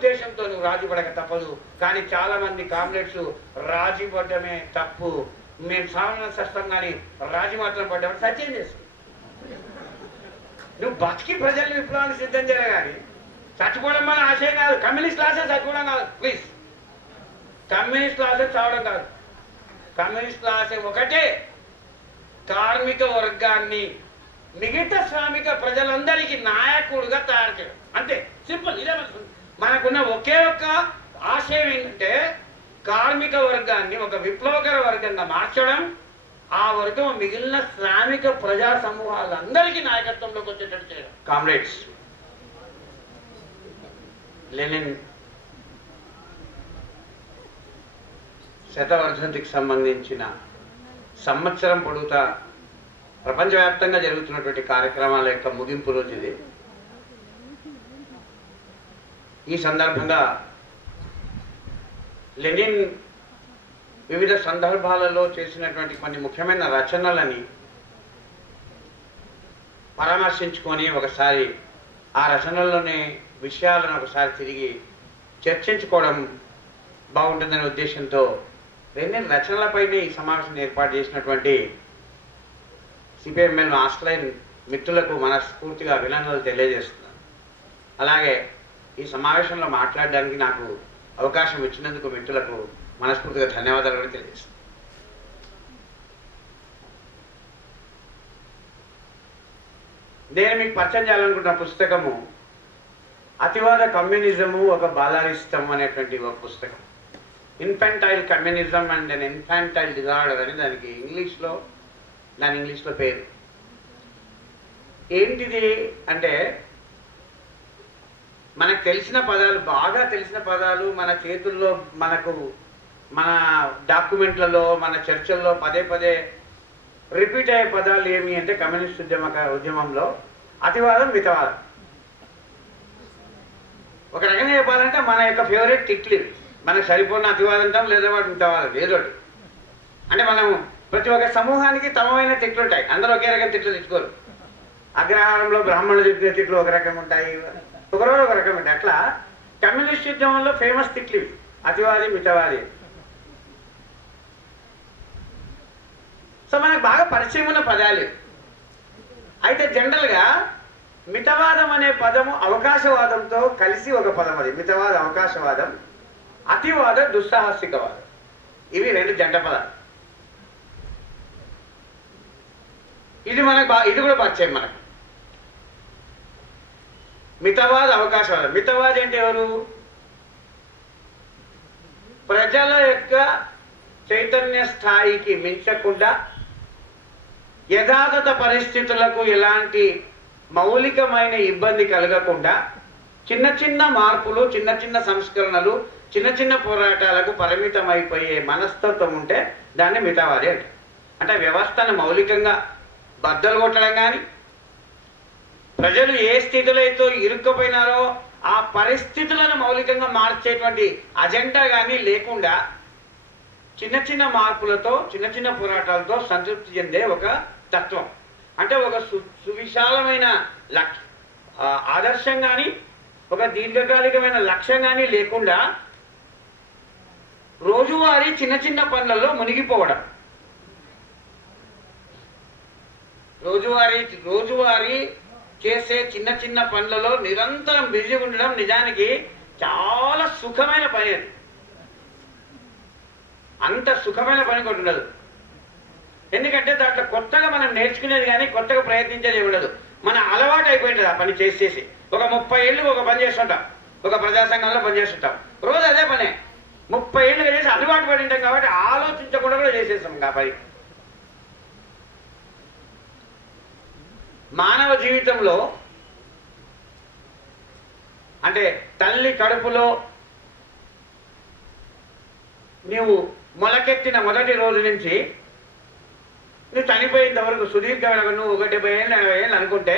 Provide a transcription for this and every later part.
ఉద్దేశంతో నువ్వు రాజీ పడక తప్పదు. కానీ చాలా మంది కామ్రేడ్స్ రాజీ పడ్డమే తప్పు, మేము సామాన్య సస్తం కానీ రాజీ మాత్రం పడ్డామని సత్యం చేస్తాం. నువ్వు బతికి ప్రజల్ని విప్లవాన్ని సిద్ధం చేయాలి కానీ చచ్చిపోవడం మన ఆశయం కాదు. కమ్యూనిస్ట్ ఆశ చచ్చిపోవడం కాదు. ప్లీజ్, కమ్యూనిస్ట్ ఆశ చావడం కాదు. కమ్యూనిస్ట్ ఆశ ఒకటే, కార్మిక వర్గాన్ని మిగతా శ్రామిక ప్రజలందరికీ నాయకుడుగా తయారు చేయడం. అంతే, సింపుల్. ఇదే మనకున్న ఒకే ఒక్క ఆశయం ఏంటంటే కార్మిక వర్గాన్ని ఒక విప్లవకర వర్గంగా మార్చడం, ఆ వర్గం మిగిలిన శ్రామిక ప్రజా సమూహాలందరికీ నాయకత్వంలోకి వచ్చేటట్టు చేయడం. కామ్రేడ్స్, లెనిన్ శతవర్ధంతికి సంబంధించిన సంవత్సరం పొడుగుతా ప్రపంచవ్యాప్తంగా జరుగుతున్నటువంటి కార్యక్రమాల యొక్క ముగింపు రోజు ఇది. ఈ సందర్భంగా లెనిన్ వివిధ సందర్భాలలో చేసినటువంటి కొన్ని ముఖ్యమైన రచనలని పరామర్శించుకొని ఒకసారి ఆ రచనల్లోని విషయాలను ఒకసారి తిరిగి చర్చించుకోవడం బాగుంటుందనే ఉద్దేశంతో లెనిన్ రచనలపైనే ఈ సమావేశం ఏర్పాటు చేసినటువంటి సిపిఎంఎల్ ఆస్ట్లైన్ మిత్రులకు మనస్ఫూర్తిగా అభినందనలు తెలియజేస్తున్నాను. అలాగే ఈ సమావేశంలో మాట్లాడడానికి నాకు అవకాశం ఇచ్చినందుకు మిత్రులకు మనస్ఫూర్తిగా ధన్యవాదాలు కూడా తెలియజేస్తున్నాను. నేను మీకు పరిచయం చేయాలనుకుంటున్న పుస్తకము అతివాద కమ్యూనిజము ఒక బాలారిస్తం అనేటువంటి ఒక పుస్తకం. Infantile communism and an infantile disorder అని దాని ఇంగ్లీష్లో పేరు. ఏంటిది అంటే మనకు తెలిసిన పదాలు, బాగా తెలిసిన పదాలు మన చేతుల్లో, మన డాక్యుమెంట్లలో, మన చర్చల్లో పదే పదే రిపీట్ అయ్యే పదాలు ఏమి అంటే కమ్యూనిస్ట్ ఉద్యమంలో అతివాదం, మితవాదం. ఒక రకంగా చెప్పాలంటే మన యొక్క ఫేవరెట్ తిట్లు. మనకు సరిపోయిన అతివాదం అంటాం, లేదా వాటి మితవాదం ఏదోటి. అంటే మనం ప్రతి ఒక్క సమూహానికి తమమైన తిట్లు ఉంటాయి. అందరూ ఒకే రకం తిట్లు తెచ్చుకోరు. అగ్రహారంలో బ్రాహ్మణులు చెప్పిన తిట్లు ఒక రకం ఉంటాయి, ఒకరోజు ఒక రకం ఉంటాయి. అట్లా కమ్యూనిస్ట్ ఉద్యమంలో ఫేమస్ తిట్లు ఇవి, అతివాది, మితవాది. సో మనకు బాగా పరిచయం ఉన్న పదాలు. అయితే జనరల్గా మితవాదం అనే పదము అవకాశవాదంతో కలిసి ఒక పదం. అది మితవాద అవకాశవాదం, అతివాద దుస్సాహసికవాదం. ఇవి రెండు జంట పదాలు. ఇది కూడా పరిచయం మనకు. మితవాద అవకాశవాదం. మితవాది అంటే ఎవరు? ప్రజల యొక్క చైతన్య స్థాయికి మించకుండా యథాతథ పరిస్థితులకు ఎలాంటి మౌలికమైన ఇబ్బంది కలగకుండా చిన్న చిన్న మార్పులు, చిన్న చిన్న సంస్కరణలు, చిన్న చిన్న పోరాటాలకు పరిమితమైపోయే మనస్తత్వం ఉంటే దాన్ని మితవాది అంటే. అంటే వ్యవస్థను మౌలికంగా బద్దలు కొట్టడం కానీ, ప్రజలు ఏ స్థితిలో అయితే ఇరుక్కుపోయినారో ఆ పరిస్థితులను మౌలికంగా మార్చేటువంటి అజెండా కానీ లేకుండా చిన్న చిన్న మార్పులతో, చిన్న చిన్న పోరాటాలతో సంతృప్తి చెందే ఒక తత్వం. అంటే ఒక సువిశాలమైన ఆదర్శం కానీ, ఒక దీర్ఘకాలికమైన లక్ష్యం కానీ లేకుండా రోజువారీ చిన్న చిన్న పనులలో మునిగిపోవడం. రోజువారీ చేసే చిన్న చిన్న పనులలో నిరంతరం బిజీ ఉండడం నిజానికి చాలా సుఖమైన పని. అది అంత సుఖమైన పని కూడా ఉండదు. ఎందుకంటే దాంట్లో కొత్తగా మనం నేర్చుకునేది కానీ కొత్తగా ప్రయత్నించేది ఉండదు. మన అలవాటు అయిపోయింది ఆ పని చేసేసి. ఒక 30 ఏళ్ళు ఒక పని చేస్తుంటాం, ఒక ప్రజా సంఘంలో పనిచేస్తుంటాం, రోజు అదే పనే 30 ఏళ్ళుగా చేసి అలవాటు పడి ఉంటాం కాబట్టి ఆలోచించకుండా కూడా చేసేస్తాం ఆ పని. మానవ జీవితంలో అంటే తల్లి కడుపులో నీవు మొలకెత్తిన మొదటి రోజు నుంచి నువ్వు చనిపోయేంత వరకు సుదీర్ఘమైన నువ్వు 70 ఏళ్ళు 80 ఏళ్ళు అనుకుంటే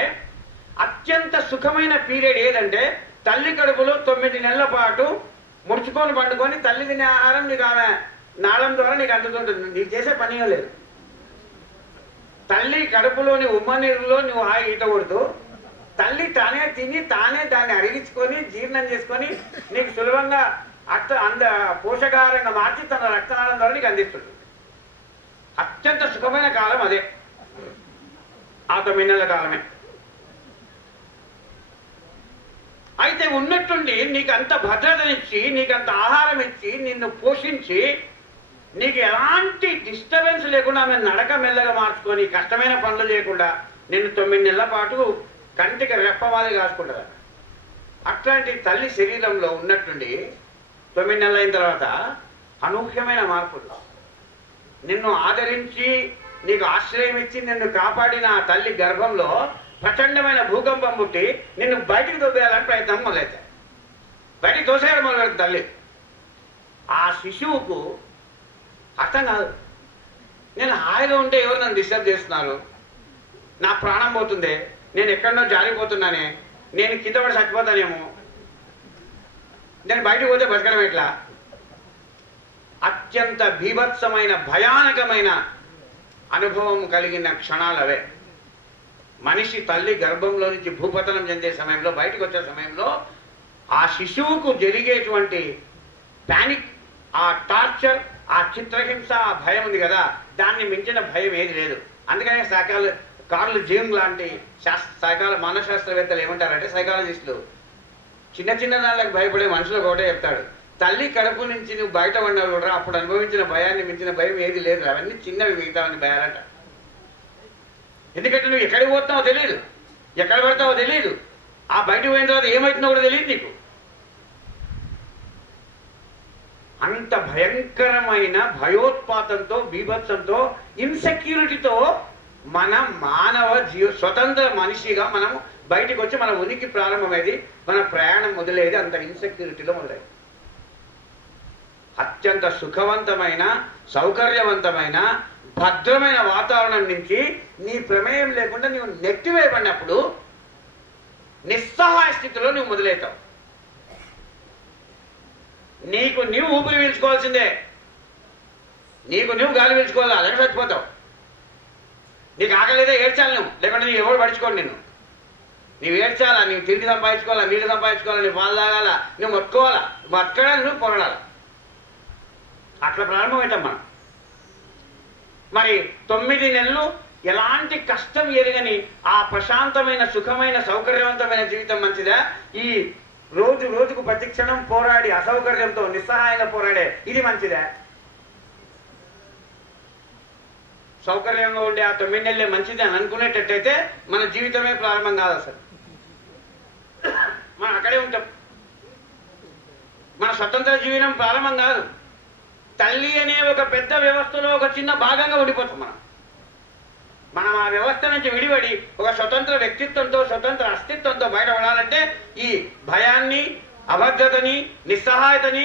అత్యంత సుఖమైన పీరియడ్ ఏదంటే తల్లి కడుపులో 9 నెలల పాటు ముడుచుకొని పండుకొని తల్లి తినే ఆహారం నీకు ఆమె నాళం ద్వారా నీకు అందుతుంటుంది. నీకు చేసే పని లేదు. తల్లి కడుపులోని ఉమ్మ నీరులో నువ్వు ఈత కొడుతూ తల్లి తానే తిని తానే దాన్ని అరిగించుకొని జీర్ణం చేసుకొని నీకు సులభంగా పోషకాహారంగా మార్చి తన రక్తనాళం ద్వారా నీకు అందిస్తుంది. అత్యంత సుఖమైన కాలం అదే, ఆ 9 నెలల కాలమే. అయితే ఉన్నట్టుండి నీకు అంత భద్రతనిచ్చి, నీకు అంత ఆహారం ఇచ్చి, నిన్ను పోషించి, నీకు ఎలాంటి డిస్టర్బెన్స్ లేకుండా ఆమె నడక మెల్లగా మార్చుకొని కష్టమైన పనులు చేయకుండా నిన్ను 9 నెలల పాటు కంటికి రెప్పమాది కాసుకుంటుందట. అట్లాంటి తల్లి శరీరంలో ఉన్నట్టుండి 9 నెలలు అయిన తర్వాత అనూహ్యమైన మార్పులు, నిన్ను ఆదరించి నీకు ఆశ్రయం ఇచ్చి నిన్ను కాపాడిన ఆ తల్లి గర్భంలో ప్రచండమైన భూకంపం పుట్టి నిన్ను బయటికి తోసేయాలని ప్రయత్నం మొదలవుతాయి. బయటికి తోసేయడం మొదలెడుతుంది తల్లి. ఆ శిశువుకు అర్థం కాదు, నేను హాయిగా ఉంటే ఎవరు నన్ను డిస్టర్బ్ చేస్తున్నారు, నా ప్రాణం పోతుంది, నేను ఎక్కడో జారిపోతున్నానే, నేను కింద పడి చచ్చిపోతానేమో, నేను బయటకు పోతే బతకడం ఎట్లా. అత్యంత బీభత్సమైన భయానకమైన అనుభవం కలిగిన క్షణాలవే. మనిషి తల్లి గర్భంలో నుంచి భూపతనం చెందే సమయంలో, బయటకు వచ్చే సమయంలో ఆ శిశువుకు జరిగేటువంటి పానిక్, ఆ టార్చర్, ఆ చిత్రహింస, ఆ భయం ఉంది కదా, దాన్ని మించిన భయం ఏది లేదు. అందుకనే కార్ల్ జూంగ్ లాంటి మానవశాస్త్రవేత్తలు ఏమంటారంటే, సైకాలజిస్టులు చిన్న చిన్న దానికి భయపడే మనుషులకు ఒకటే చెప్తాడు, తల్లి కడుపు నుంచి నువ్వు బయట పడినా కూడా అప్పుడు అనుభవించిన భయాన్ని మించిన భయం ఏది లేదు, అవన్నీ చిన్నవి మిగతావని భయాలంట. ఎందుకంటే నువ్వు ఎక్కడికి పోతావో తెలియదు, ఎక్కడ పడతావో తెలియదు, ఆ బయటకు పోయిన తర్వాత ఏమవుతుందో కూడా తెలియదు నీకు. అంత భయంకరమైన భయోత్పాతంతో, బీభత్సంతో, ఇన్సెక్యూరిటీతో మన మానవ స్వతంత్ర మనిషిగా మనం బయటకు వచ్చి మన ఉనికి ప్రారంభమైంది, మన ప్రయాణం మొదలయ్యేది అంత ఇన్సెక్యూరిటీలో మొదలైంది. అత్యంత సుఖవంతమైన, సౌకర్యవంతమైన, భద్రమైన వాతావరణం నుంచి నీ ప్రమేయం లేకుండా నువ్వు నెట్టివేయబడినప్పుడు నిస్సహాయ స్థితిలో నువ్వు మొదలవుతావు. నీకు నువ్వు ఊపిరి పీల్చుకోవాల్సిందే, నీకు నువ్వు గాలి పీల్చుకోవాలి, అలాగే చచ్చిపోతావు. నీకు ఆకలిదే ఏడ్చాలి నువ్వు, లేకుంటే నీవు ఎవరు పడుచుకోండి నిన్ను. నువ్వు ఏడ్చాలా, నువ్వు తిండి సంపాదించుకోవాలా, నీళ్ళు సంపాదించుకోవాలా, నువ్వు పాలు తాగాల, నువ్వు మొత్తుకోవాలా, బతకడానికి నువ్వు పొరడాలి. అట్లా ప్రారంభమవుతాం మనం. మరి 9 నెలలు ఎలాంటి కష్టం ఎరగని ఆ ప్రశాంతమైన, సుఖమైన, సౌకర్యవంతమైన జీవితం మంచిదా? ఈ రోజు రోజుకు ప్రతి క్షణం పోరాడి అసౌకర్యంతో నిస్సహాయంగా పోరాడే ఇది మంచిదా? సౌకర్యంగా ఉండే ఆ 9 నెలలే మంచిది అని అనుకునేటట్టయితే మన జీవితమే ప్రారంభం కాదు. అసలు మనం అక్కడే ఉంటాం, మన స్వతంత్ర జీవనం ప్రారంభం కాదు. తల్లి అనే ఒక పెద్ద వ్యవస్థలో ఒక చిన్న భాగంగా ఉండిపోతాం మనం ఆ వ్యవస్థ నుంచి విడిపడి ఒక స్వతంత్ర వ్యక్తిత్వంతో, స్వతంత్ర అస్తిత్వంతో బయటపడాలంటే ఈ భయాన్ని, అభద్రతని, నిస్సహాయతని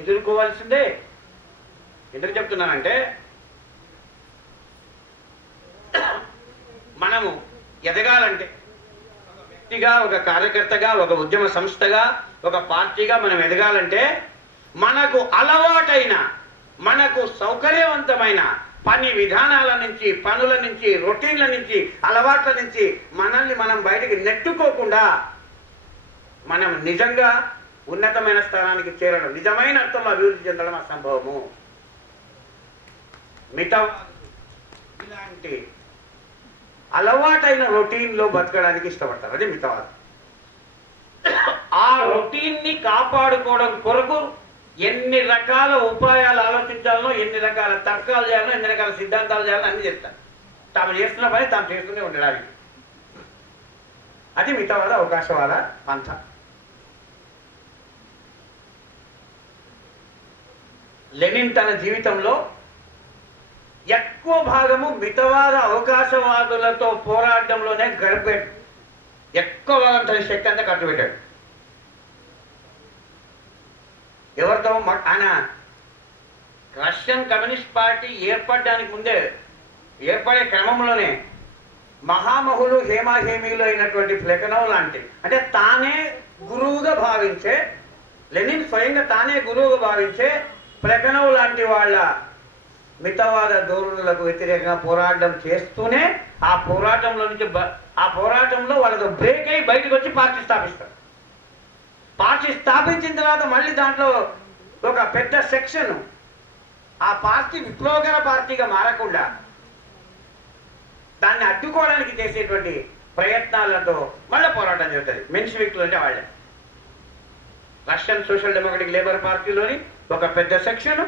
ఎదుర్కోవాల్సిందే. ఎందుకు చెప్తున్నానంటే, మనము ఎదగాలంటే ఒక వ్యక్తిగా, ఒక కార్యకర్తగా, ఒక ఉద్యమ సంస్థగా, ఒక పార్టీగా మనం ఎదగాలంటే మనకు అలవాటైన, మనకు సౌకర్యవంతమైన పని విధానాల నుంచి, పనుల నుంచి, రొటీన్ల నుంచి, అలవాట్ల నుంచి మనల్ని మనం బయటికి నెట్టుకోకుండా మనం నిజంగా ఉన్నతమైన స్థానానికి చేరడం, నిజమైన అర్థంలో అభివృద్ధి చెందడం అసంభవము. ఇలాంటి అలవాటైన రొటీన్లో బతకడానికి ఇష్టపడతారు, అదే మితవాదం. ఆ రొటీన్ని కాపాడుకోవడం కొరకు ఎన్ని రకాల ఉపాయాలు ఆలోచించాలనో, ఎన్ని రకాల తర్కాలు చేయాలనో, ఎన్ని రకాల సిద్ధాంతాలు చేయాలో అన్ని చేస్తారు. తాము చేస్తున్న పని తాము చేస్తూనే ఉండడానికి. అది మితవాద, అవకాశవాద పంథ. లెనిన్ తన జీవితంలో ఎక్కువ భాగము మితవాద, అవకాశవాదులతో పోరాటంలోనే గడిపాడు. ఎక్కువ భాగం తన శక్తి అంతా ఖర్చు పెట్టాడు. ఎవరితో? ఆయన రష్యన్ కమ్యూనిస్ట్ పార్టీ ఏర్పడడానికి ముందే, ఏర్పడే క్రమంలోనే మహామహులు, హేమాహేమీలు అయినటువంటి ప్లెకనోవ్ లాంటి, అంటే తానే గురువుగా భావించే, లెనిన్ స్వయంగా తానే గురువుగా భావించే ప్లెకనోవ్ లాంటి వాళ్ళ మితవాద ధోరణులకు వ్యతిరేకంగా పోరాటం చేస్తూనే ఆ పోరాటంలో నుంచి ఆ పోరాటంలో వాళ్ళతో బ్రేక్ అయ్యి బయటకు వచ్చి పార్టీ స్థాపిస్తారు. పార్టీ స్థాపించిన తర్వాత మళ్ళీ దాంట్లో ఒక పెద్ద సెక్షన్ ఆ పార్టీ విప్లవకర పార్టీగా మారకుండా దాన్ని అడ్డుకోవడానికి చేసేటువంటి ప్రయత్నాలతో మళ్ళీ పోరాటం జరుగుతుంది. మెన్షివిక్లు అంటే వాళ్ళే. రష్యన్ సోషల్ డెమోక్రటిక్ లేబర్ పార్టీలోని ఒక పెద్ద సెక్షన్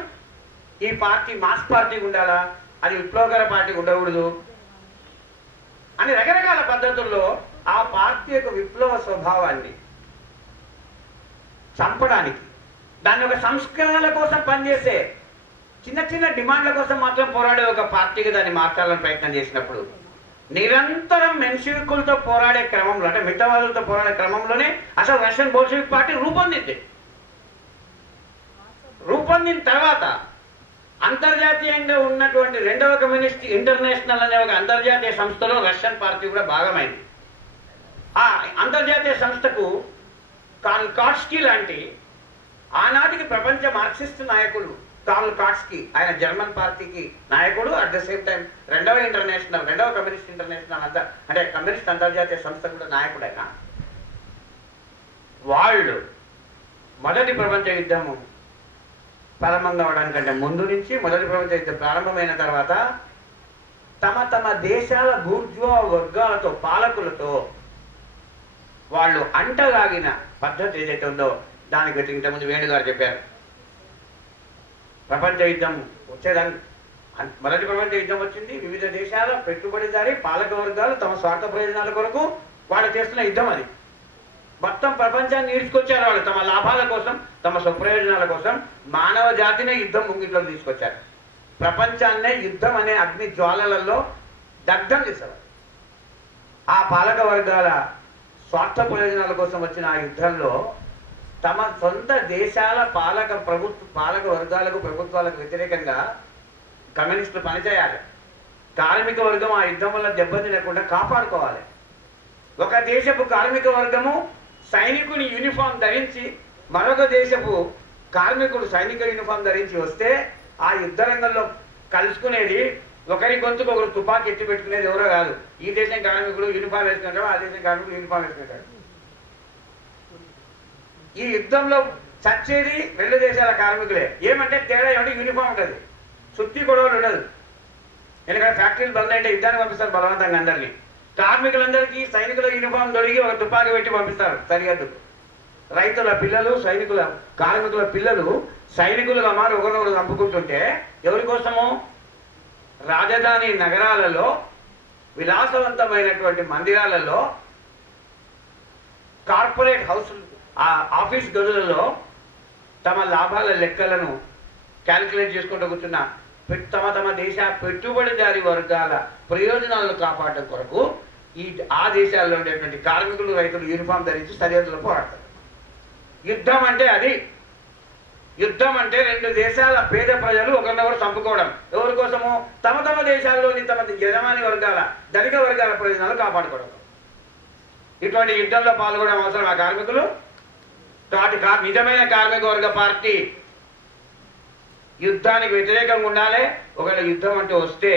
ఈ పార్టీ మాస్ పార్టీకి ఉండాలా, అది విప్లవకర పార్టీకి ఉండకూడదు అని రకరకాల పద్ధతుల్లో ఆ పార్టీ యొక్క విప్లవ స్వభావాన్ని చంపడానికి, దాన్ని ఒక సంస్కరణల కోసం పనిచేసే చిన్న చిన్న డిమాండ్ల కోసం మాత్రం పోరాడే ఒక పార్టీకి దాన్ని మార్చాలని ప్రయత్నం చేసినప్పుడు నిరంతరం మెన్షివికులతో పోరాడే క్రమంలో, అంటే మితవాదులతో పోరాడే క్రమంలోనే అసలు రష్యన్ బోల్షెవిక్ పార్టీ రూపొందిన తర్వాత అంతర్జాతీయంగా ఉన్నటువంటి రెండవ కమ్యూనిస్ట్ ఇంటర్నేషనల్ అనే ఒక అంతర్జాతీయ సంస్థలో రష్యన్ పార్టీ కూడా భాగమైంది. ఆ అంతర్జాతీయ సంస్థకు కార్ల్ కాట్స్కీ లాంటి ఆనాటికి ప్రపంచ మార్క్సిస్ట్ నాయకులు, కార్ల్ కాట్స్కీ ఆయన జర్మన్ పార్టీకి నాయకుడు, అట్ ద సేమ్ టైం రెండవ కమ్యూనిస్ట్ ఇంటర్నేషనల్ అంటే కమ్యూనిస్ట్ అంతర్జాతీయ సంస్థ కూడా నాయకుడైన వాళ్ళు మొదటి ప్రపంచ యుద్ధము ప్రారంభం కావడానికంటే ముందు నుంచి, మొదటి ప్రపంచ యుద్ధం ప్రారంభమైన తర్వాత తమ దేశాల బూర్జువా వర్గాలతో, పాలకులతో వాళ్ళు అంటగాగిన పద్ధతి ఏదైతే ఉందో దానికి ఇంతకుముందు వేణుగారు చెప్పారు. ప్రపంచ యుద్ధం వచ్చేదానికి మొదటి ప్రపంచ యుద్ధం వచ్చింది. వివిధ దేశాల పెట్టుబడిదారి పాలక వర్గాలు తమ స్వార్థ ప్రయోజనాల కొరకు వాళ్ళు చేస్తున్న యుద్ధం. అది మొత్తం ప్రపంచాన్ని ఈడ్చుకొచ్చారు వాళ్ళు తమ లాభాల కోసం, తమ స్వప్రయోజనాల కోసం. మానవ జాతినే యుద్ధం ముంగిట్లోకి తీసుకొచ్చారు. ప్రపంచాన్నే యుద్ధం అనే అగ్ని జ్వాలలలో దగ్ధం చేశారు. ఆ పాలక వర్గాల స్వార్థ ప్రయోజనాల కోసం వచ్చిన ఆ యుద్ధంలో తమ సొంత దేశాల పాలక వర్గాలకు, ప్రభుత్వాలకు వ్యతిరేకంగా కమ్యూనిస్టులు పనిచేయాలి. కార్మిక వర్గం ఆ యుద్ధం వల్ల దెబ్బతినకుండా కాపాడుకోవాలి. ఒక దేశపు కార్మిక వర్గము సైనికుని యూనిఫామ్ ధరించి మరొక దేశపు కార్మికుడు సైనిక యూనిఫామ్ ధరించి వస్తే ఆ యుద్ధ రంగంలో కలుసుకునేది ఒకరి గొంతుకు ఒకరు తుపాకీ ఎత్తి పెట్టుకునేది ఎవరో కాదు. ఈ దేశం కార్మికుడు యూనిఫామ్ వేసుకుంటాడు, ఆ దేశం కార్మికుడు యూనిఫామ్ వేసుకుంటాడు. ఈ యుద్ధంలో చచ్చేది రెండు దేశాల కార్మికులే. ఏమంటే తేడా ఏమంటే యూనిఫామ్ ఉంటుంది, సుత్తి గొడవలు ఉండదు. ఎందుకంటే ఫ్యాక్టరీలు బంద్ అంటే యుద్ధానికి పంపిస్తారు బలవంతంగా అందరినీ. కార్మికులందరికీ సైనికుల యూనిఫామ్ దొరికి ఒక తుపాకీ పెట్టి పంపిస్తారు సరిహద్దుకు. రైతుల పిల్లలు, కార్మికుల పిల్లలు సైనికులుగా మారి ఒకరినొకరు చంపుకుంటుంటే ఎవరి కోసము? రాజధాని నగరాలలో, విలాసవంతమైనటువంటి మందిరాలలో, కార్పొరేట్ హౌసులు, ఆ ఆఫీస్ గదులలో తమ లాభాల లెక్కలను క్యాల్కులేట్ చేసుకుంటూ కూర్చున్న తమ దేశ పెట్టుబడిదారి వర్గాల ప్రయోజనాలను కాపాడడం కొరకు ఆ దేశాల్లో ఉండేటువంటి కార్మికులు, రైతులు యూనిఫామ్ ధరించి సరిహద్దులో పోరాడతారు. యుద్ధం అంటే అది. యుద్ధం అంటే రెండు దేశాల పేద ప్రజలు ఒకరినొకరు చంపుకోవడం. ఎవరి కోసము? తమ దేశాల్లోని తమ యజమాని వర్గాల, ధనిక వర్గాల ప్రయోజనాలు కాపాడుకోవడం. ఇటువంటి యుద్ధంలో పాల్గొనడం అవసరం ఆ కార్మికులు. నిజమైన కార్మిక వర్గ పార్టీ యుద్ధానికి వ్యతిరేకంగా ఉండాలి. ఒకవేళ యుద్ధం అంటూ వస్తే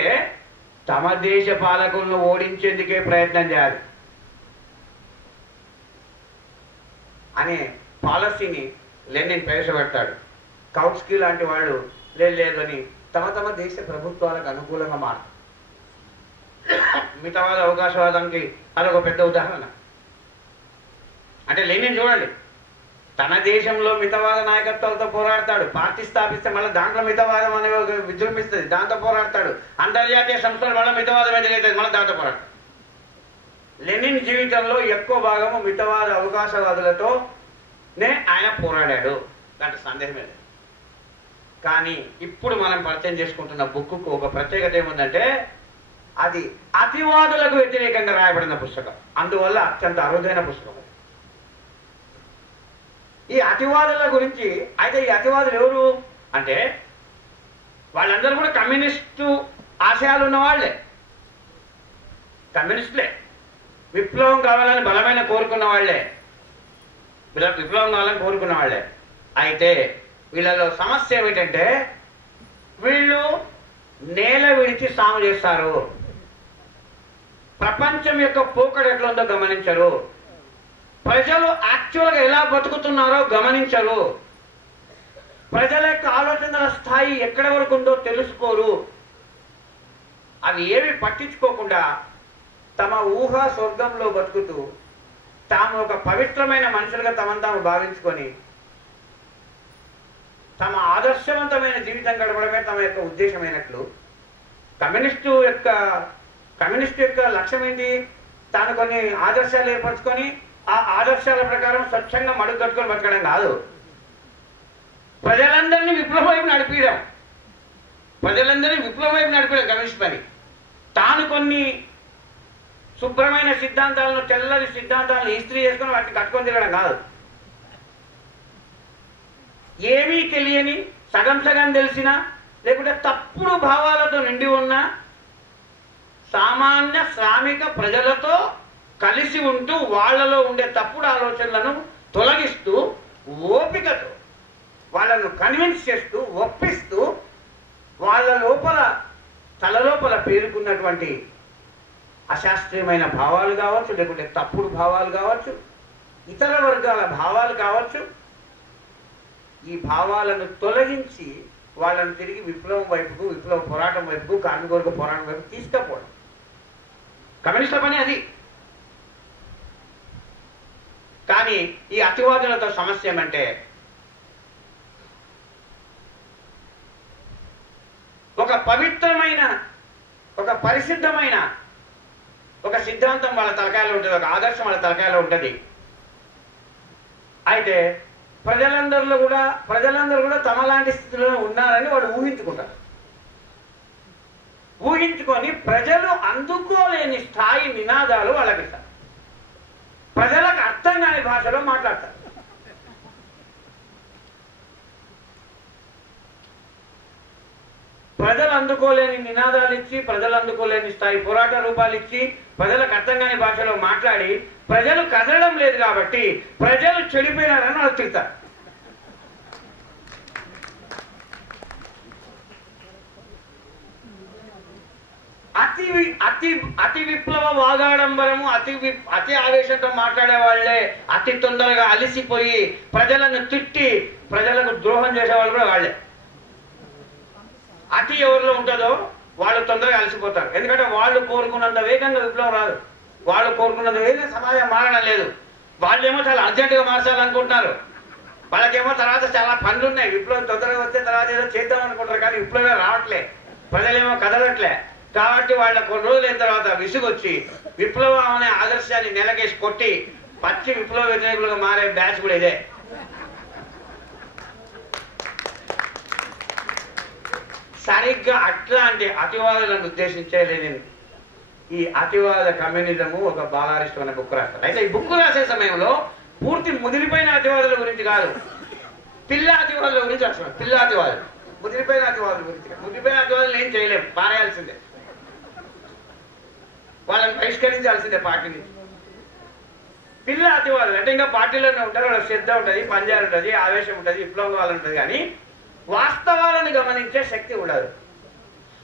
తమ దేశ పాలకులను ఓడించేందుకే ప్రయత్నం చేయాలి అనే పాలసీని లెనిన్ ప్రవేశపెడతాడు. కౌట్స్కీ లాంటి వాళ్ళు లేదని తమ దేశ ప్రభుత్వాలకు అనుకూలంగా మారు. మితవాద అవకాశవాదానికి అదొక పెద్ద ఉదాహరణ. అంటే లెనిన్ చూడండి, తన దేశంలో మితవాద నాయకత్వాలతో పోరాడతాడు. పార్టీ స్థాపిస్తే మళ్ళీ దాంట్లో మితవాదం అనే విజృంభిస్తుంది, దాంతో పోరాడతాడు. అంతర్జాతీయ సంస్థలు మళ్ళీ మితవాదం ఎదురవుతుంది, మళ్ళీ దాంతో పోరాడతాడు. లెనిన్ జీవితంలో ఎక్కువ భాగము మితవాద అవకాశవాదులతోనే ఆయన పోరాడాడు, దాంట్లో సందేహమే లేదు. కానీ ఇప్పుడు మనం పరిచయం చేసుకుంటున్న బుక్కు ఒక ప్రత్యేకత ఏముందంటే అది అతివాదులకు వ్యతిరేకంగా రాయబడిన పుస్తకం. అందువల్ల అత్యంత అరుదైన పుస్తకం. ఈ అతివాదుల గురించి అయితే ఈ అతివాదులు ఎవరు అంటే వాళ్ళందరూ కూడా కమ్యూనిస్టు ఆశయాలు ఉన్న వాళ్ళే, కమ్యూనిస్టులే. విప్లవం కావాలని బలమైన కోరుకున్న వాళ్ళే, విప్లవం కావాలని కోరుకున్న వాళ్ళే. అయితే వీళ్ళలో సమస్య ఏమిటంటే వీళ్ళు నేల విడిచి సాము చేస్తారు. ప్రపంచం యొక్క పోకడ ఎట్లుందో గమనించరు. ప్రజలు యాక్చువల్గా ఎలా బతుకుతున్నారో గమనించరు. ప్రజల యొక్క ఆలోచనల స్థాయి ఎక్కడ వరకు ఉందో తెలుసుకోరు. అవి ఏమి పట్టించుకోకుండా తమ ఊహా స్వర్గంలో బతుకుతూ తాము ఒక పవిత్రమైన మనుషులుగా తమను తాము భావించుకొని తమ ఆదర్శవంతమైన జీవితం గడపడమే తమ యొక్క ఉద్దేశమైనట్లు కమ్యూనిస్టు యొక్క లక్ష్యం ఏంటి? తాను కొన్ని ఆదర్శాలు ఏర్పరచుకొని ఆ ఆదర్శాల ప్రకారం స్వచ్ఛంగా మడుగు కట్టుకొని బతకడం కాదు. ప్రజలందరినీ విప్లవం వైపు నడిపించడం, కమ్యూనిస్ట్ పని. తాను కొన్ని శుభ్రమైన సిద్ధాంతాలను, తెల్లని సిద్ధాంతాలను ఇస్త్రీ చేసుకొని వాటిని కట్టుకొని తిరగడం కాదు. ఏమీ తెలియని, సగం తెలిసిన, లేకుంటే తప్పుడు భావాలతో నిండి ఉన్న సామాన్య శ్రామిక ప్రజలతో కలిసి ఉంటూ వాళ్ళలో ఉండే తప్పుడు ఆలోచనలను తొలగిస్తూ ఓపికతో వాళ్ళను కన్విన్స్ చేస్తూ ఒప్పిస్తూ వాళ్ళ తలలోపల పేరుకున్నటువంటి అశాస్త్రీయమైన భావాలు కావచ్చు, లేకుంటే తప్పుడు భావాలు కావచ్చు, ఇతర వర్గాల భావాలు కావచ్చు, ఈ భావాలను తొలగించి వాళ్ళను తిరిగి విప్లవం వైపుకు, విప్లవ పోరాటం వైపుకు, కార్మికవర్గ పోరాటం వైపు తీసుకుపోవడం కమ్యూనిస్టుల పని అది. కానీ ఈ అతివాదులతో సమస్య ఏమంటే ఒక పవిత్రమైన, ఒక పరిశుద్ధమైన ఒక సిద్ధాంతం వాళ్ళ తలకాయలో ఉంటుంది, ఒక ఆదర్శం వాళ్ళ తలకాయలో ఉంటుంది. అయితే ప్రజలందరూ కూడా తమలాంటి స్థితిలో ఉన్నారని వాళ్ళు ఊహించుకుంటారు. ఊహించుకొని ప్రజలు అందుకోలేని స్థాయి నినాదాలు వాళ్ళకి ఇస్తారు. ప్రజలకు అర్థం కాని భాషలో మాట్లాడతారు. ప్రజలు అందుకోలేని నినాదాలు ఇచ్చి, ప్రజలు అందుకోలేని స్థాయి పోరాట రూపాలు ఇచ్చి, ప్రజలకు అర్థం కాని భాషలో మాట్లాడి ప్రజలు కదలడం లేదు కాబట్టి ప్రజలు చెడిపోయినారని వాళ్ళు తిడతారు. అతి విప్లవ వాగాడంబరము, అతి ఆవేశంతో మాట్లాడే వాళ్ళే అతి తొందరగా అలిసిపోయి ప్రజలను తిట్టి ప్రజలకు ద్రోహం చేసేవాళ్ళు కూడా వాళ్ళే. అతి ఎవరిలో ఉంటుందో వాళ్ళు తొందరగా అలసిపోతారు. ఎందుకంటే వాళ్ళు కోరుకున్నంత వేగంగా విప్లవం రాదు. వాళ్ళు కోరుకున్నంత వేగంగా సమాజం మారడం లేదు. వాళ్ళేమో చాలా అర్జెంటుగా మార్చాలనుకుంటున్నారు. వాళ్ళకేమో తర్వాత చాలా పనులు ఉన్నాయి. విప్లవం తొందరగా వస్తే తర్వాత ఏదో చేద్దాం అనుకుంటారు, కానీ విప్లవమే రావట్లే, ప్రజలేమో కదలట్లే. కాబట్టి వాళ్ళ కొన్ని రోజులైన తర్వాత విసుగొచ్చి విప్లవం అనే ఆదర్శాన్ని నెలకేసి కొట్టి పచ్చి విప్లవ వ్యతిరేకులుగా మారే బ్యాచ్ కూడా ఇదే. సరిగ్గా అట్లాంటి అతివాదులను ఉద్దేశించే లేనిది ఈ అతివాద కమ్యూనిజము ఒక బాలారిస్టు అనే బుక్ రాస్తారు. అయితే ఈ బుక్ రాసే సమయంలో పూర్తి ముదిరిపోయిన అతివాదుల గురించి కాదు, పిల్ల అతివాదుల గురించి రాస్తున్నారు. పిల్ల అతివాదులు, ముదిరిపోయిన అతివాదుల గురించి. ముదిరిపోయిన అతివాదులు ఏం చేయలేము, పారేయాల్సిందే, వాళ్ళని బహిష్కరించాల్సిందే పార్టీ నుంచి. పిల్ల అతివాదులు అంటే ఇంకా పార్టీలోనే ఉంటారు, వాళ్ళకి శ్రద్ధ ఉంటుంది, పంజారు ఉంటుంది, ఆవేశం ఉంటుంది, విప్లవం కావాలంటుంది, కానీ వాస్తవాలను గమనించే శక్తి ఉండదు.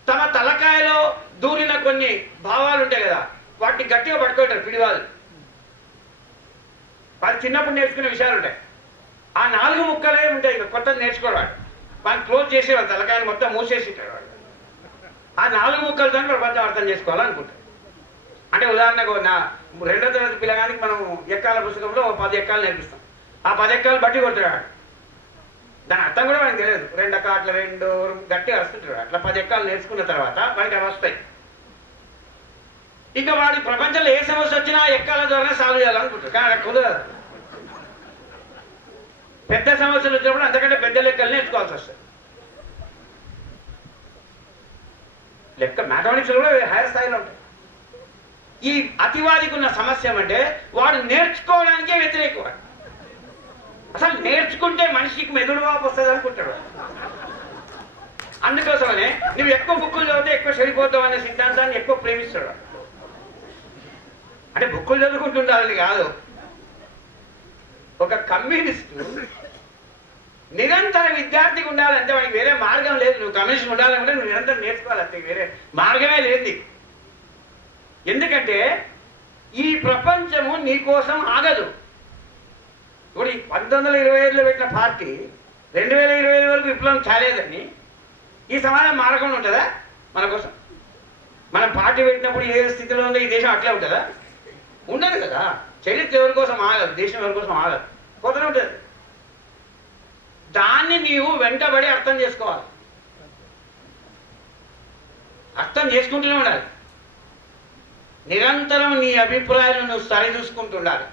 తమ తలకాయలో దూరిన కొన్ని భావాలు ఉంటాయి కదా, వాటిని గట్టిగా పట్టుకుంటారు పిడివాళ్ళు. వాళ్ళు చిన్నప్పుడు నేర్చుకునే విషయాలు ఉంటాయి, ఆ 4 ముక్కలే ఉంటాయి, ఇక కొత్తది నేర్చుకోవాలి. వాళ్ళు క్లోజ్ చేసేవాళ్ళు, తలకాయలు మొత్తం మూసేసి వాళ్ళు. ఆ 4 ముక్కలతో ప్రపంచం అర్థం చేసుకోవాలనుకుంటారు. అంటే ఉదాహరణకు 2వ తరగతి పిల్లగానికి మనం ఎక్కాల పుస్తకంలో 10 ఎక్కాలు నేర్పిస్తాం. ఆ 10 ఎక్కాలు బట్టి కొడుతున్నాడు, దాని అర్థం కూడా మనకు తెలియదు. 2 అట్లా 2 గట్టిగా వస్తుంటాడు. అట్లా 10 ఎక్కాలు నేర్చుకున్న తర్వాత వాడికి అవి వస్తాయి. ఇక వాడి ప్రపంచంలో ఏ సమస్య వచ్చినా ఎక్కాల ద్వారా సాల్వ్ చేయాలనుకుంటాడు, కానీ అక్కడ కుదరదు. పెద్ద సమస్యలు వచ్చినప్పుడు అంతకంటే పెద్ద లెక్కలు నేర్చుకోవాల్సి వస్తుంది. లెక్క మ్యాథమెటిక్స్ కూడా హైయర్ స్థాయిలో ఉంటాయి. ఈ అతివాదికి ఉన్న సమస్య ఏమంటే వాడు నేర్చుకోవడానికే వ్యతిరేకవాడు. అసలు నేర్చుకుంటే మనిషికి మెదడు వాపు వస్తుంది అనుకుంటాడు. అందుకోసమనే నువ్వు ఎక్కువ బుక్కులు చదివితే ఎక్కువ చెడిపోతావు అనే సిద్ధాంతాన్ని ఎక్కువ ప్రేమిస్తాడు. అంటే బుక్కులు చదువుకుంటుండాలని కాదు. ఒక కమ్యూనిస్టు నిరంతర విద్యార్థికి ఉండాలంటే వాడికి వేరే మార్గం లేదు. నువ్వు కమ్యూనిస్ట్ ఉండాలంటే నువ్వు నిరంతరం నేర్చుకోవాలి, అంతే, వేరే మార్గమే లేదు. ఎందుకంటే ఈ ప్రపంచము నీ కోసం ఆగదు. ఇప్పుడు 1925లో పెట్టిన పార్టీ 2025 వరకు విప్లవం చాలేదని ఈ సమాజం మారకుండా ఉంటుందా? మన కోసం మనం పార్టీ పెట్టినప్పుడు ఏ స్థితిలో ఉందో ఈ దేశం అట్లే ఉంటుందా? ఉండదు కదా. చరిత్ర ఎవరి కోసం ఆగదు, దేశం ఎవరి కోసం ఆగదు, పోతూనే ఉంటుంది. దాన్ని నీవు వెంటబడి అర్థం చేసుకోవాలి, అర్థం చేసుకుంటూనే ఉండాలి. నిరంతరం నీ అభిప్రాయాలను నువ్వు సరి చూసుకుంటుండాలి,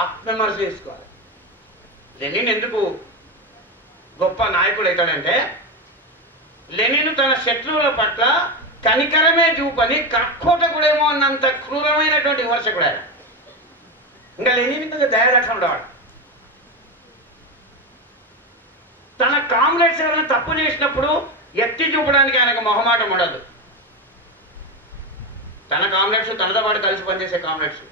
ఆత్మవిమర్శ చేసుకోవాలి. లెనిన్ ఎందుకు గొప్ప నాయకుడు అవుతాడంటే, లెనిన్ తన శత్రువుల పట్ల కనికరమే చూపని కర్కోటకుడేమో అన్నంత క్రూరమైనటువంటి విమర్శకుడు ఆయన. ఇంకా లెనిన్ కొంచెం దయాలక్షణం ఉండేవాడు. తన కామ్రేడ్స్ ఎవరైనా తప్పు చేసినప్పుడు ఎత్తి చూపడానికి ఆయనకు మొహమాటం ఉండదు. తన కామ్రేడ్స్, తనతో పాటు కలిసి పనిచేసే కామ్రేడ్స్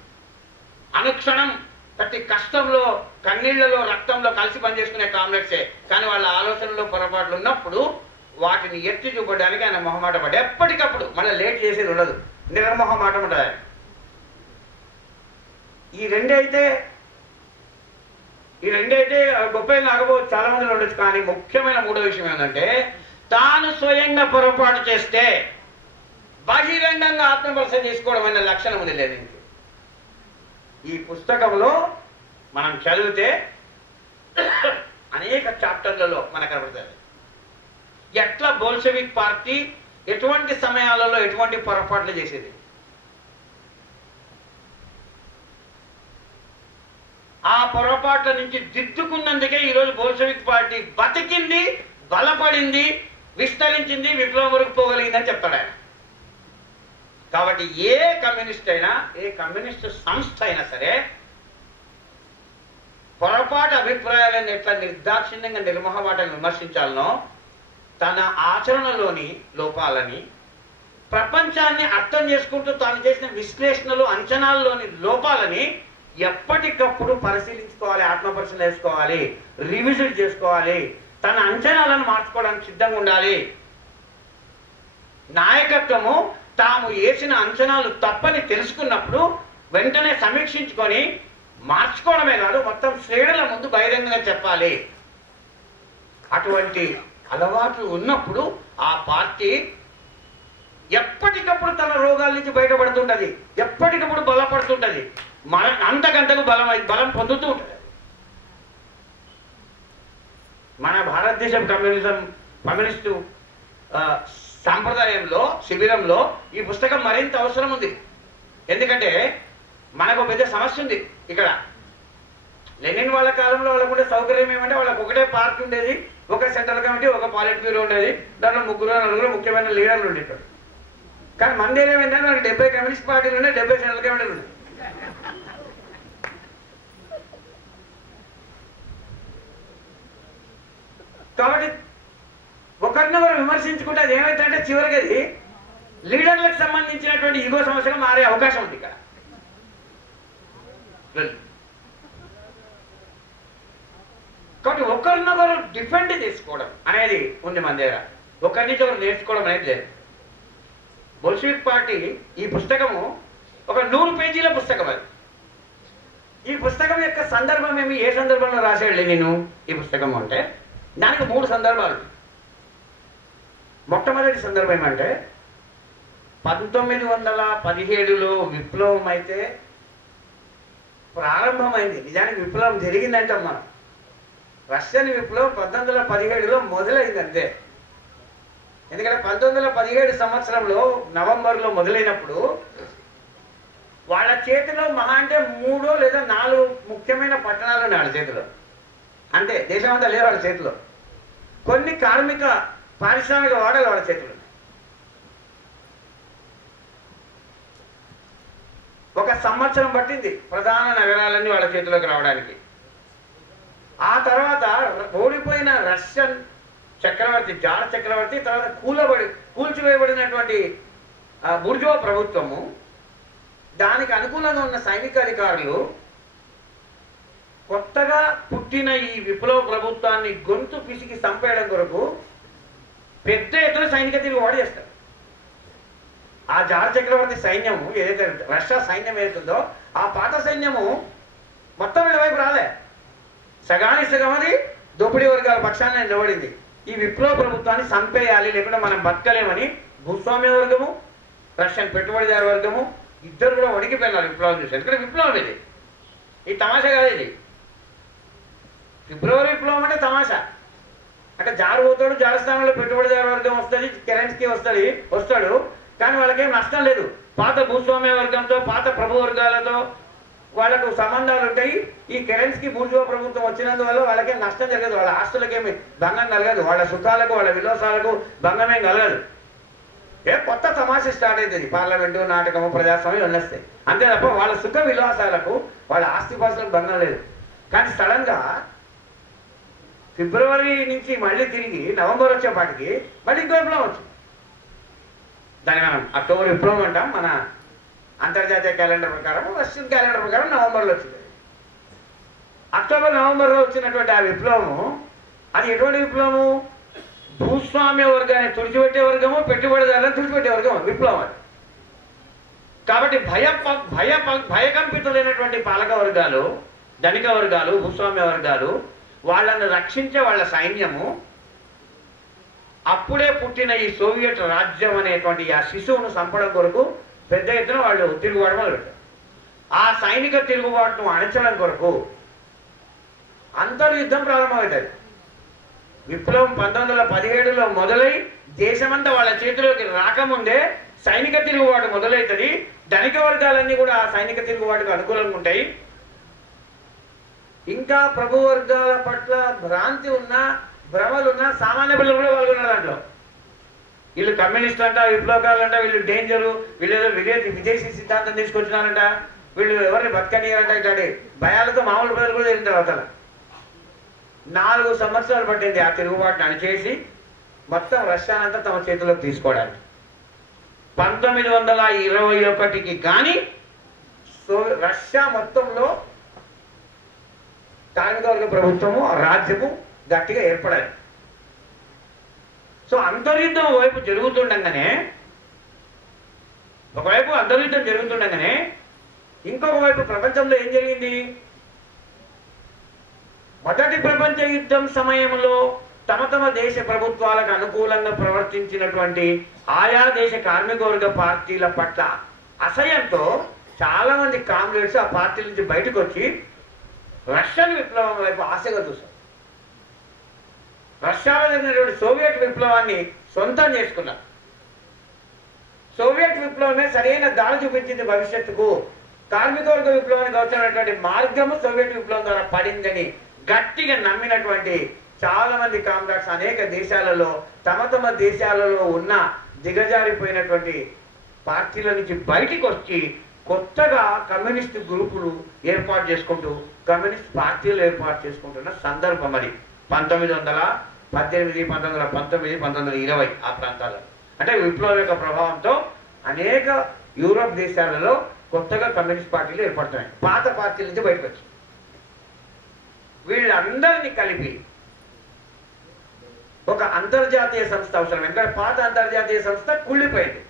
అనుక్షణం ప్రతి కష్టంలో, కన్నీళ్లలో, రక్తంలో కలిసి పనిచేసుకునే కామ్రేడ్సే. కానీ వాళ్ళ ఆలోచనలో పొరపాట్లు ఉన్నప్పుడు వాటిని ఎత్తి చూపడానికి ఆయన మొహమాట పడ్డ. ఎప్పటికప్పుడు మళ్ళీ లేట్ చేసేది ఉండదు, నిర్మొహమాటం ఉంటుంది ఆయన. ఈ రెండైతే గొప్ప కాకపోవచ్చు, చాలా మందిలో ఉండొచ్చు. కానీ ముఖ్యమైన మూడో విషయం ఏంటంటే, తాను స్వయంగా పొరపాటు చేస్తే బహిరంగంగా ఆత్మవిమర్శ చేసుకోవడం అనే లక్షణం ఉంది లేదు. ఈ పుస్తకంలో మనం చదివితే అనేక చాప్టర్లలో మనకు కనబడుతుంది ఎట్లా బోల్షెవిక్ పార్టీ ఎటువంటి సమయాలలో ఎటువంటి పొరపాట్లు చేసేది. ఆ పొరపాట్ల నుంచి దిద్దుకున్నందుకే ఈరోజు బోల్షెవిక్ పార్టీ బతికింది, బలపడింది, విస్తరించింది, విప్లవం వరకు పోగలిగిందని చెప్తాడు ఆయన. కాబట్టి ఏ కమ్యూనిస్ట్ అయినా, ఏ కమ్యూనిస్ట్ సంస్థ అయినా సరే పొరపాటు అభిప్రాయాలను ఎట్లా నిర్దాక్షిణ్యంగా నిర్మోహమాటంగా విమర్శించాలనో, తన ఆచరణలోని లోపాలని, ప్రపంచాన్ని అర్థం చేసుకుంటూ తాను చేసిన విశ్లేషణలు, అంచనాల్లోని లోపాలని ఎప్పటికప్పుడు పరిశీలించుకోవాలి, ఆత్మపరిశీలన చేసుకోవాలి, రివిజిట్ చేసుకోవాలి, తన అంచనాలను మార్చుకోవడానికి సిద్ధంగా ఉండాలి. నాయకత్వము తాము వేసిన అంచనాలు తప్పని తెలుసుకున్నప్పుడు వెంటనే సమీక్షించుకొని మార్చుకోవడమే కాదు, మొత్తం శ్రేణుల ముందు బహిరంగంగా చెప్పాలి. అటువంటి అలవాట్లు ఉన్నప్పుడు ఆ పార్టీ ఎప్పటికప్పుడు తన రోగాల నుంచి బయటపడుతుంటది, ఎప్పటికప్పుడు బలపడుతుంటది, అంతకంతకు బలం పొందుతూ ఉంటుంది. మన భారతదేశం కమ్యూనిస్టు సాంప్రదాయంలో, శిబిరంలో ఈ పుస్తకం మరింత అవసరం ఉంది. ఎందుకంటే మనకు పెద్ద సమస్య ఉంది ఇక్కడ. లెనిన్ వాళ్ళ కాలంలో వాళ్ళకుండే సౌకర్యం ఏమంటే, వాళ్ళకు ఒకటే పార్టీ ఉండేది, ఒక సెంట్రల్ కమిటీ, ఒక పాలిట్ బ్యూరో ఉండేది, దాంట్లో 3-4 ముఖ్యమైన లీడర్లు ఉండేటారు. కానీ మన దగ్గర ఏమైందంటే మనకి 70 కమ్యూనిస్ట్ పార్టీలు ఉన్నాయి, 70 సెంట్రల్ కమిటీలు ఉన్నాయి. కాబట్టి ఒకరినొకరు విమర్శించుకుంటే అది ఏమైతుందంటే చివరికి అది లీడర్లకు సంబంధించినటువంటి ఈగో సమస్యగా మారే అవకాశం ఉంది ఇక్కడ. కాబట్టి ఒకరినొకరు డిఫెండ్ చేసుకోవడం అనేది ఉంది మన దగ్గర, ఒకరి నుంచి ఒకరు నేర్చుకోవడం అనేది లేదు. బోల్షెవిక్ పార్టీ ఈ పుస్తకము ఒక 100 పేజీల పుస్తకం. అది ఈ పుస్తకం యొక్క సందర్భం ఏమి, ఏ సందర్భంలో రాశాడు నేను ఈ పుస్తకం అంటే, దానికి 3 సందర్భాలు. మొట్టమొదటి సందర్భం ఏమంటే, 1917లో విప్లవం అయితే ప్రారంభమైంది. నిజానికి విప్లవం జరిగిందంటే మనం రష్యన్ విప్లవం 1917లో మొదలైంది అంతే. ఎందుకంటే 1917 సంవత్సరంలో నవంబర్లో మొదలైనప్పుడు వాళ్ళ చేతిలో మహా అంటే 3 లేదా 4 ముఖ్యమైన పట్టణాలు ఉన్నాయి వాళ్ళ చేతిలో, అంతే. దేశం అంతా లేదు వాళ్ళ చేతిలో. కొన్ని కార్మిక పారిశ్రామిక వాడలు వాళ్ళ చేతులు. ఒక సంవత్సరం పట్టింది ప్రధాన నగరాలన్నీ వాళ్ళ చేతిలోకి రావడానికి. ఆ తర్వాత ఓడిపోయిన రష్యన్ చక్రవర్తి, జార్ చక్రవర్తి, తర్వాత కూల్చివేయబడినటువంటి బుర్జువా ప్రభుత్వము, దానికి అనుకూలంగా ఉన్న సైనిక అధికారులు కొత్తగా పుట్టిన ఈ విప్లవ ప్రభుత్వాన్ని గొంతు పిసికి చంపేయడం కొరకు పెద్ద ఎత్తున సైనిక తిరుగుబాటు చేస్తారు. ఆ జార్ చక్రవర్తి సైన్యము ఏదైతే రష్యా సైన్యం ఏదైతుందో ఆ పాత సైన్యము మొత్తం వీళ్ళ వైపు రాలే, సగానికి సగం అది దోపిడీ వర్గాల పక్షాన్ని నిలబడింది. ఈ విప్లవ ప్రభుత్వాన్ని చంపేయాలి, లేకుండా మనం బతకలేమని భూస్వామ్య వర్గము, రష్యన్ పెట్టుబడిదారు వర్గము ఇద్దరు కూడా వణికిపోయినారు విప్లవం చూసి. ఎందుకంటే విప్లవం ఇది, ఈ తమాషా కాదు ఇది. ఫిబ్రవరి విప్లవం అంటే తమాషా. అంటే జారు పోతాడు, జారు స్థానంలో పెట్టుబడిదారు వర్గం వస్తుంది, కెరెన్స్కి వస్తాడు, కానీ వాళ్ళకేం నష్టం లేదు. పాత భూస్వామ్య వర్గంతో, పాత ప్రభు వర్గాలతో వాళ్ళకు సంబంధాలు ఉంటాయి. ఈ కెరెన్స్కి బూర్జువా ప్రభుత్వం వచ్చినందువల్ల వాళ్ళకేం నష్టం జరగదు, వాళ్ళ ఆస్తులకేమి భంగం కలగదు, వాళ్ళ సుఖాలకు వాళ్ళ విలాసాలకు భంగమేం కలగదు. కొత్త తమాషా స్టార్ట్ అవుతుంది. పార్లమెంటు, నాటకము, ప్రజాస్వామ్యం వస్తాయి అంతే తప్ప వాళ్ళ సుఖ విలాసాలకు వాళ్ళ ఆస్తిపాస్తులకు భంగం లేదు. కానీ సడన్ గా ఫిబ్రవరి నుంచి మళ్ళీ తిరిగి నవంబర్ వచ్చేపాటికి మళ్ళీ ఇంకో విప్లవం వచ్చింది. దాన్ని మనం అక్టోబర్ విప్లవం అంటాం. మన అంతర్జాతీయ క్యాలెండర్ ప్రకారం, రష్యన్ క్యాలెండర్ ప్రకారం నవంబర్లో వచ్చింది. అక్టోబర్ నవంబర్లో వచ్చినటువంటి ఆ విప్లవము అది ఎటువంటి విప్లవము? భూస్వామ్య వర్గాన్ని తుడిచిపెట్టే వర్గము, పెట్టుబడిదారులను తుడిచిపెట్టే వర్గము విప్లవం అది. కాబట్టి భయకంపితులైనటువంటి పాలక వర్గాలు, ధనిక వర్గాలు, భూస్వామ్య వర్గాలు వాళ్ళను రక్షించే వాళ్ళ సైన్యము అప్పుడే పుట్టిన ఈ సోవియట్ రాజ్యం అనేటువంటి ఆ శిశువును చంపడం కొరకు పెద్ద ఎత్తున వాళ్ళు తిరుగుబాటు మొదలుపెట్టారు. ఆ సైనిక తిరుగుబాటును అణచడం కొరకు అంతర్యుద్ధం ప్రారంభమవుతుంది. విప్లవం 1917లో మొదలై దేశమంతా వాళ్ళ చేతిలోకి రాకముందే సైనిక తిరుగుబాటు మొదలవుతుంది. ధనిక వర్గాలన్నీ కూడా ఆ సైనిక తిరుగుబాటుకు అనుకూలంగా ఉంటాయి. ఇంకా ప్రభు వర్గాల పట్ల భ్రాంతి ఉన్న, భ్రమలున్న సామాన్య పిల్లలు కూడా పాల్గొన్నారు దాంట్లో. వీళ్ళు కమ్యూనిస్ట్ అంట, విప్లవకారులంట, వీళ్ళు డేంజరు, వీళ్ళు ఏదో విదేశీ సిద్ధాంతం తీసుకొచ్చినారంట, వీళ్ళు ఎవరిని బతకనియారంట, ఇట్లాంటి భయాలతో మామూలు ప్రజలు కూడా జరిగిన తర్వాత 4 సంవత్సరాలు పట్టింది ఆ తిరుగుబాటును అణిచేసి మొత్తం రష్యానంతా తమ చేతిలోకి తీసుకోవడానికి. 1921కి కానీ రష్యా మొత్తంలో కార్మిక వర్గ ప్రభుత్వము, రాజ్యము గట్టిగా ఏర్పడాలి. సో అంతర్యుద్ధం వైపు జరుగుతుండగానే, ఒకవైపు అంతర్యుద్ధం జరుగుతుండగానే ఇంకొక వైపు ప్రపంచంలో ఏం జరిగింది? మొదటి ప్రపంచ యుద్ధం సమయంలో తమ దేశ ప్రభుత్వాలకు అనుకూలంగా ప్రవర్తించినటువంటి ఆయా దేశ కార్మిక వర్గ పార్టీల పట్ల అసహ్యంతో చాలా మంది కామ్రేడ్స్ ఆ పార్టీల నుంచి బయటకు వచ్చి రష్యన్ విప్లవం వైపు ఆశగా చూశారు. రష్యాలో జరిగినటువంటి సోవియట్ విప్లవాన్ని సొంతం చేసుకున్నారు. సోవియట్ విప్లవమే సరైన దారి చూపించింది భవిష్యత్తుకు. కార్మిక వర్గ విప్లవానికి వచ్చినటువంటి మార్గము సోవియట్ విప్లవం ద్వారా పడిందని గట్టిగా నమ్మినటువంటి చాలా మంది కామ్రేడ్స్ అనేక దేశాలలో తమ దేశాలలో ఉన్న దిగజారిపోయినటువంటి పార్టీల నుంచి బయటికి వచ్చి కొత్తగా కమ్యూనిస్ట్ గ్రూపులు ఏర్పాటు చేసుకుంటూ కమ్యూనిస్ట్ పార్టీలు ఏర్పాటు చేసుకుంటున్న సందర్భం అది 1918, 1919, 1920 ఆ ప్రాంతాల్లో. అంటే విప్లవం యొక్క ప్రభావంతో అనేక యూరోప్ దేశాలలో కొత్తగా కమ్యూనిస్ట్ పార్టీలు ఏర్పడుతున్నాయి. పాత పార్టీల నుంచి బయటకు వచ్చి వీళ్ళందరినీ కలిపి ఒక అంతర్జాతీయ సంస్థ అవసరం. ఎందుకంటే పాత అంతర్జాతీయ సంస్థ కుళ్ళిపోయింది,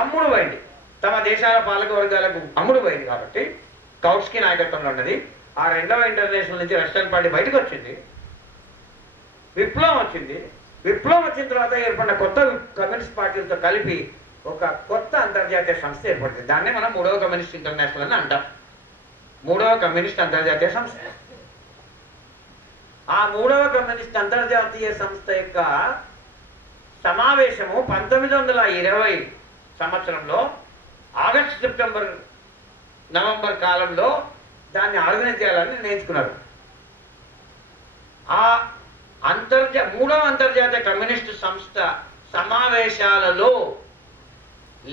అమ్ముడు పోయింది, తమ దేశాల పాలక వర్గాలకు అమ్ముడు పోయింది. కాబట్టి కౌట్స్కీ నాయకత్వంలో ఉన్నది. ఆ 2వ ఇంటర్నేషనల్ నుంచి రష్యన్ పార్టీ బయటకు వచ్చింది, విప్లవం వచ్చింది. విప్లవం వచ్చిన తర్వాత ఏర్పడిన కొత్త కమ్యూనిస్ట్ పార్టీలతో కలిపి ఒక కొత్త అంతర్జాతీయ సంస్థ ఏర్పడింది. దాన్నే మనం 3వ కమ్యూనిస్ట్ ఇంటర్నేషనల్ అని అంటాం. 3వ కమ్యూనిస్ట్ అంతర్జాతీయ సంస్థ. ఆ 3వ కమ్యూనిస్ట్ అంతర్జాతీయ సంస్థ యొక్క సమావేశము 1920 సంవత్సరంలో ఆగస్టు, సెప్టెంబర్, నవంబర్ కాలంలో దాన్ని ఆర్గనైజ్ చేయాలని నిర్ణయించుకున్నారు. ఆ 3వ అంతర్జాతీయ కమ్యూనిస్టు సంస్థ సమావేశాలలో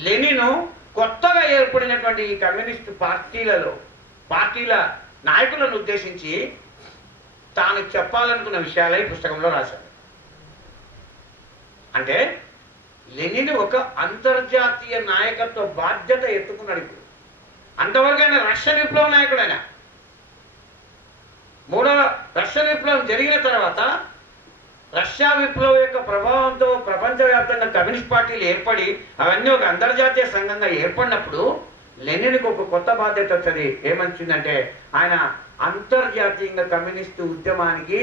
లెనిను కొత్తగా ఏర్పడినటువంటి ఈ కమ్యూనిస్టు పార్టీల నాయకులను ఉద్దేశించి తాను చెప్పాలనుకున్న విషయాలై పుస్తకంలో రాశారు. అంటే లెనిన్ ఒక అంతర్జాతీయ నాయకత్వ బాధ్యత ఎత్తుకున్నాడు. ఇప్పుడు అంతవరకు ఆయన రష్యన్ విప్లవ నాయకుడు. ఆయన మూడవ రష్యన్ విప్లవం జరిగిన తర్వాత రష్యా విప్లవం యొక్క ప్రభావంతో ప్రపంచవ్యాప్తంగా కమ్యూనిస్ట్ పార్టీలు ఏర్పడి అవన్నీ ఒక అంతర్జాతీయ సంఘంగా ఏర్పడినప్పుడు లెనిన్కి ఒక కొత్త బాధ్యత వచ్చింది. ఏమొచ్చిందంటే ఆయన అంతర్జాతీయంగా కమ్యూనిస్టు ఉద్యమానికి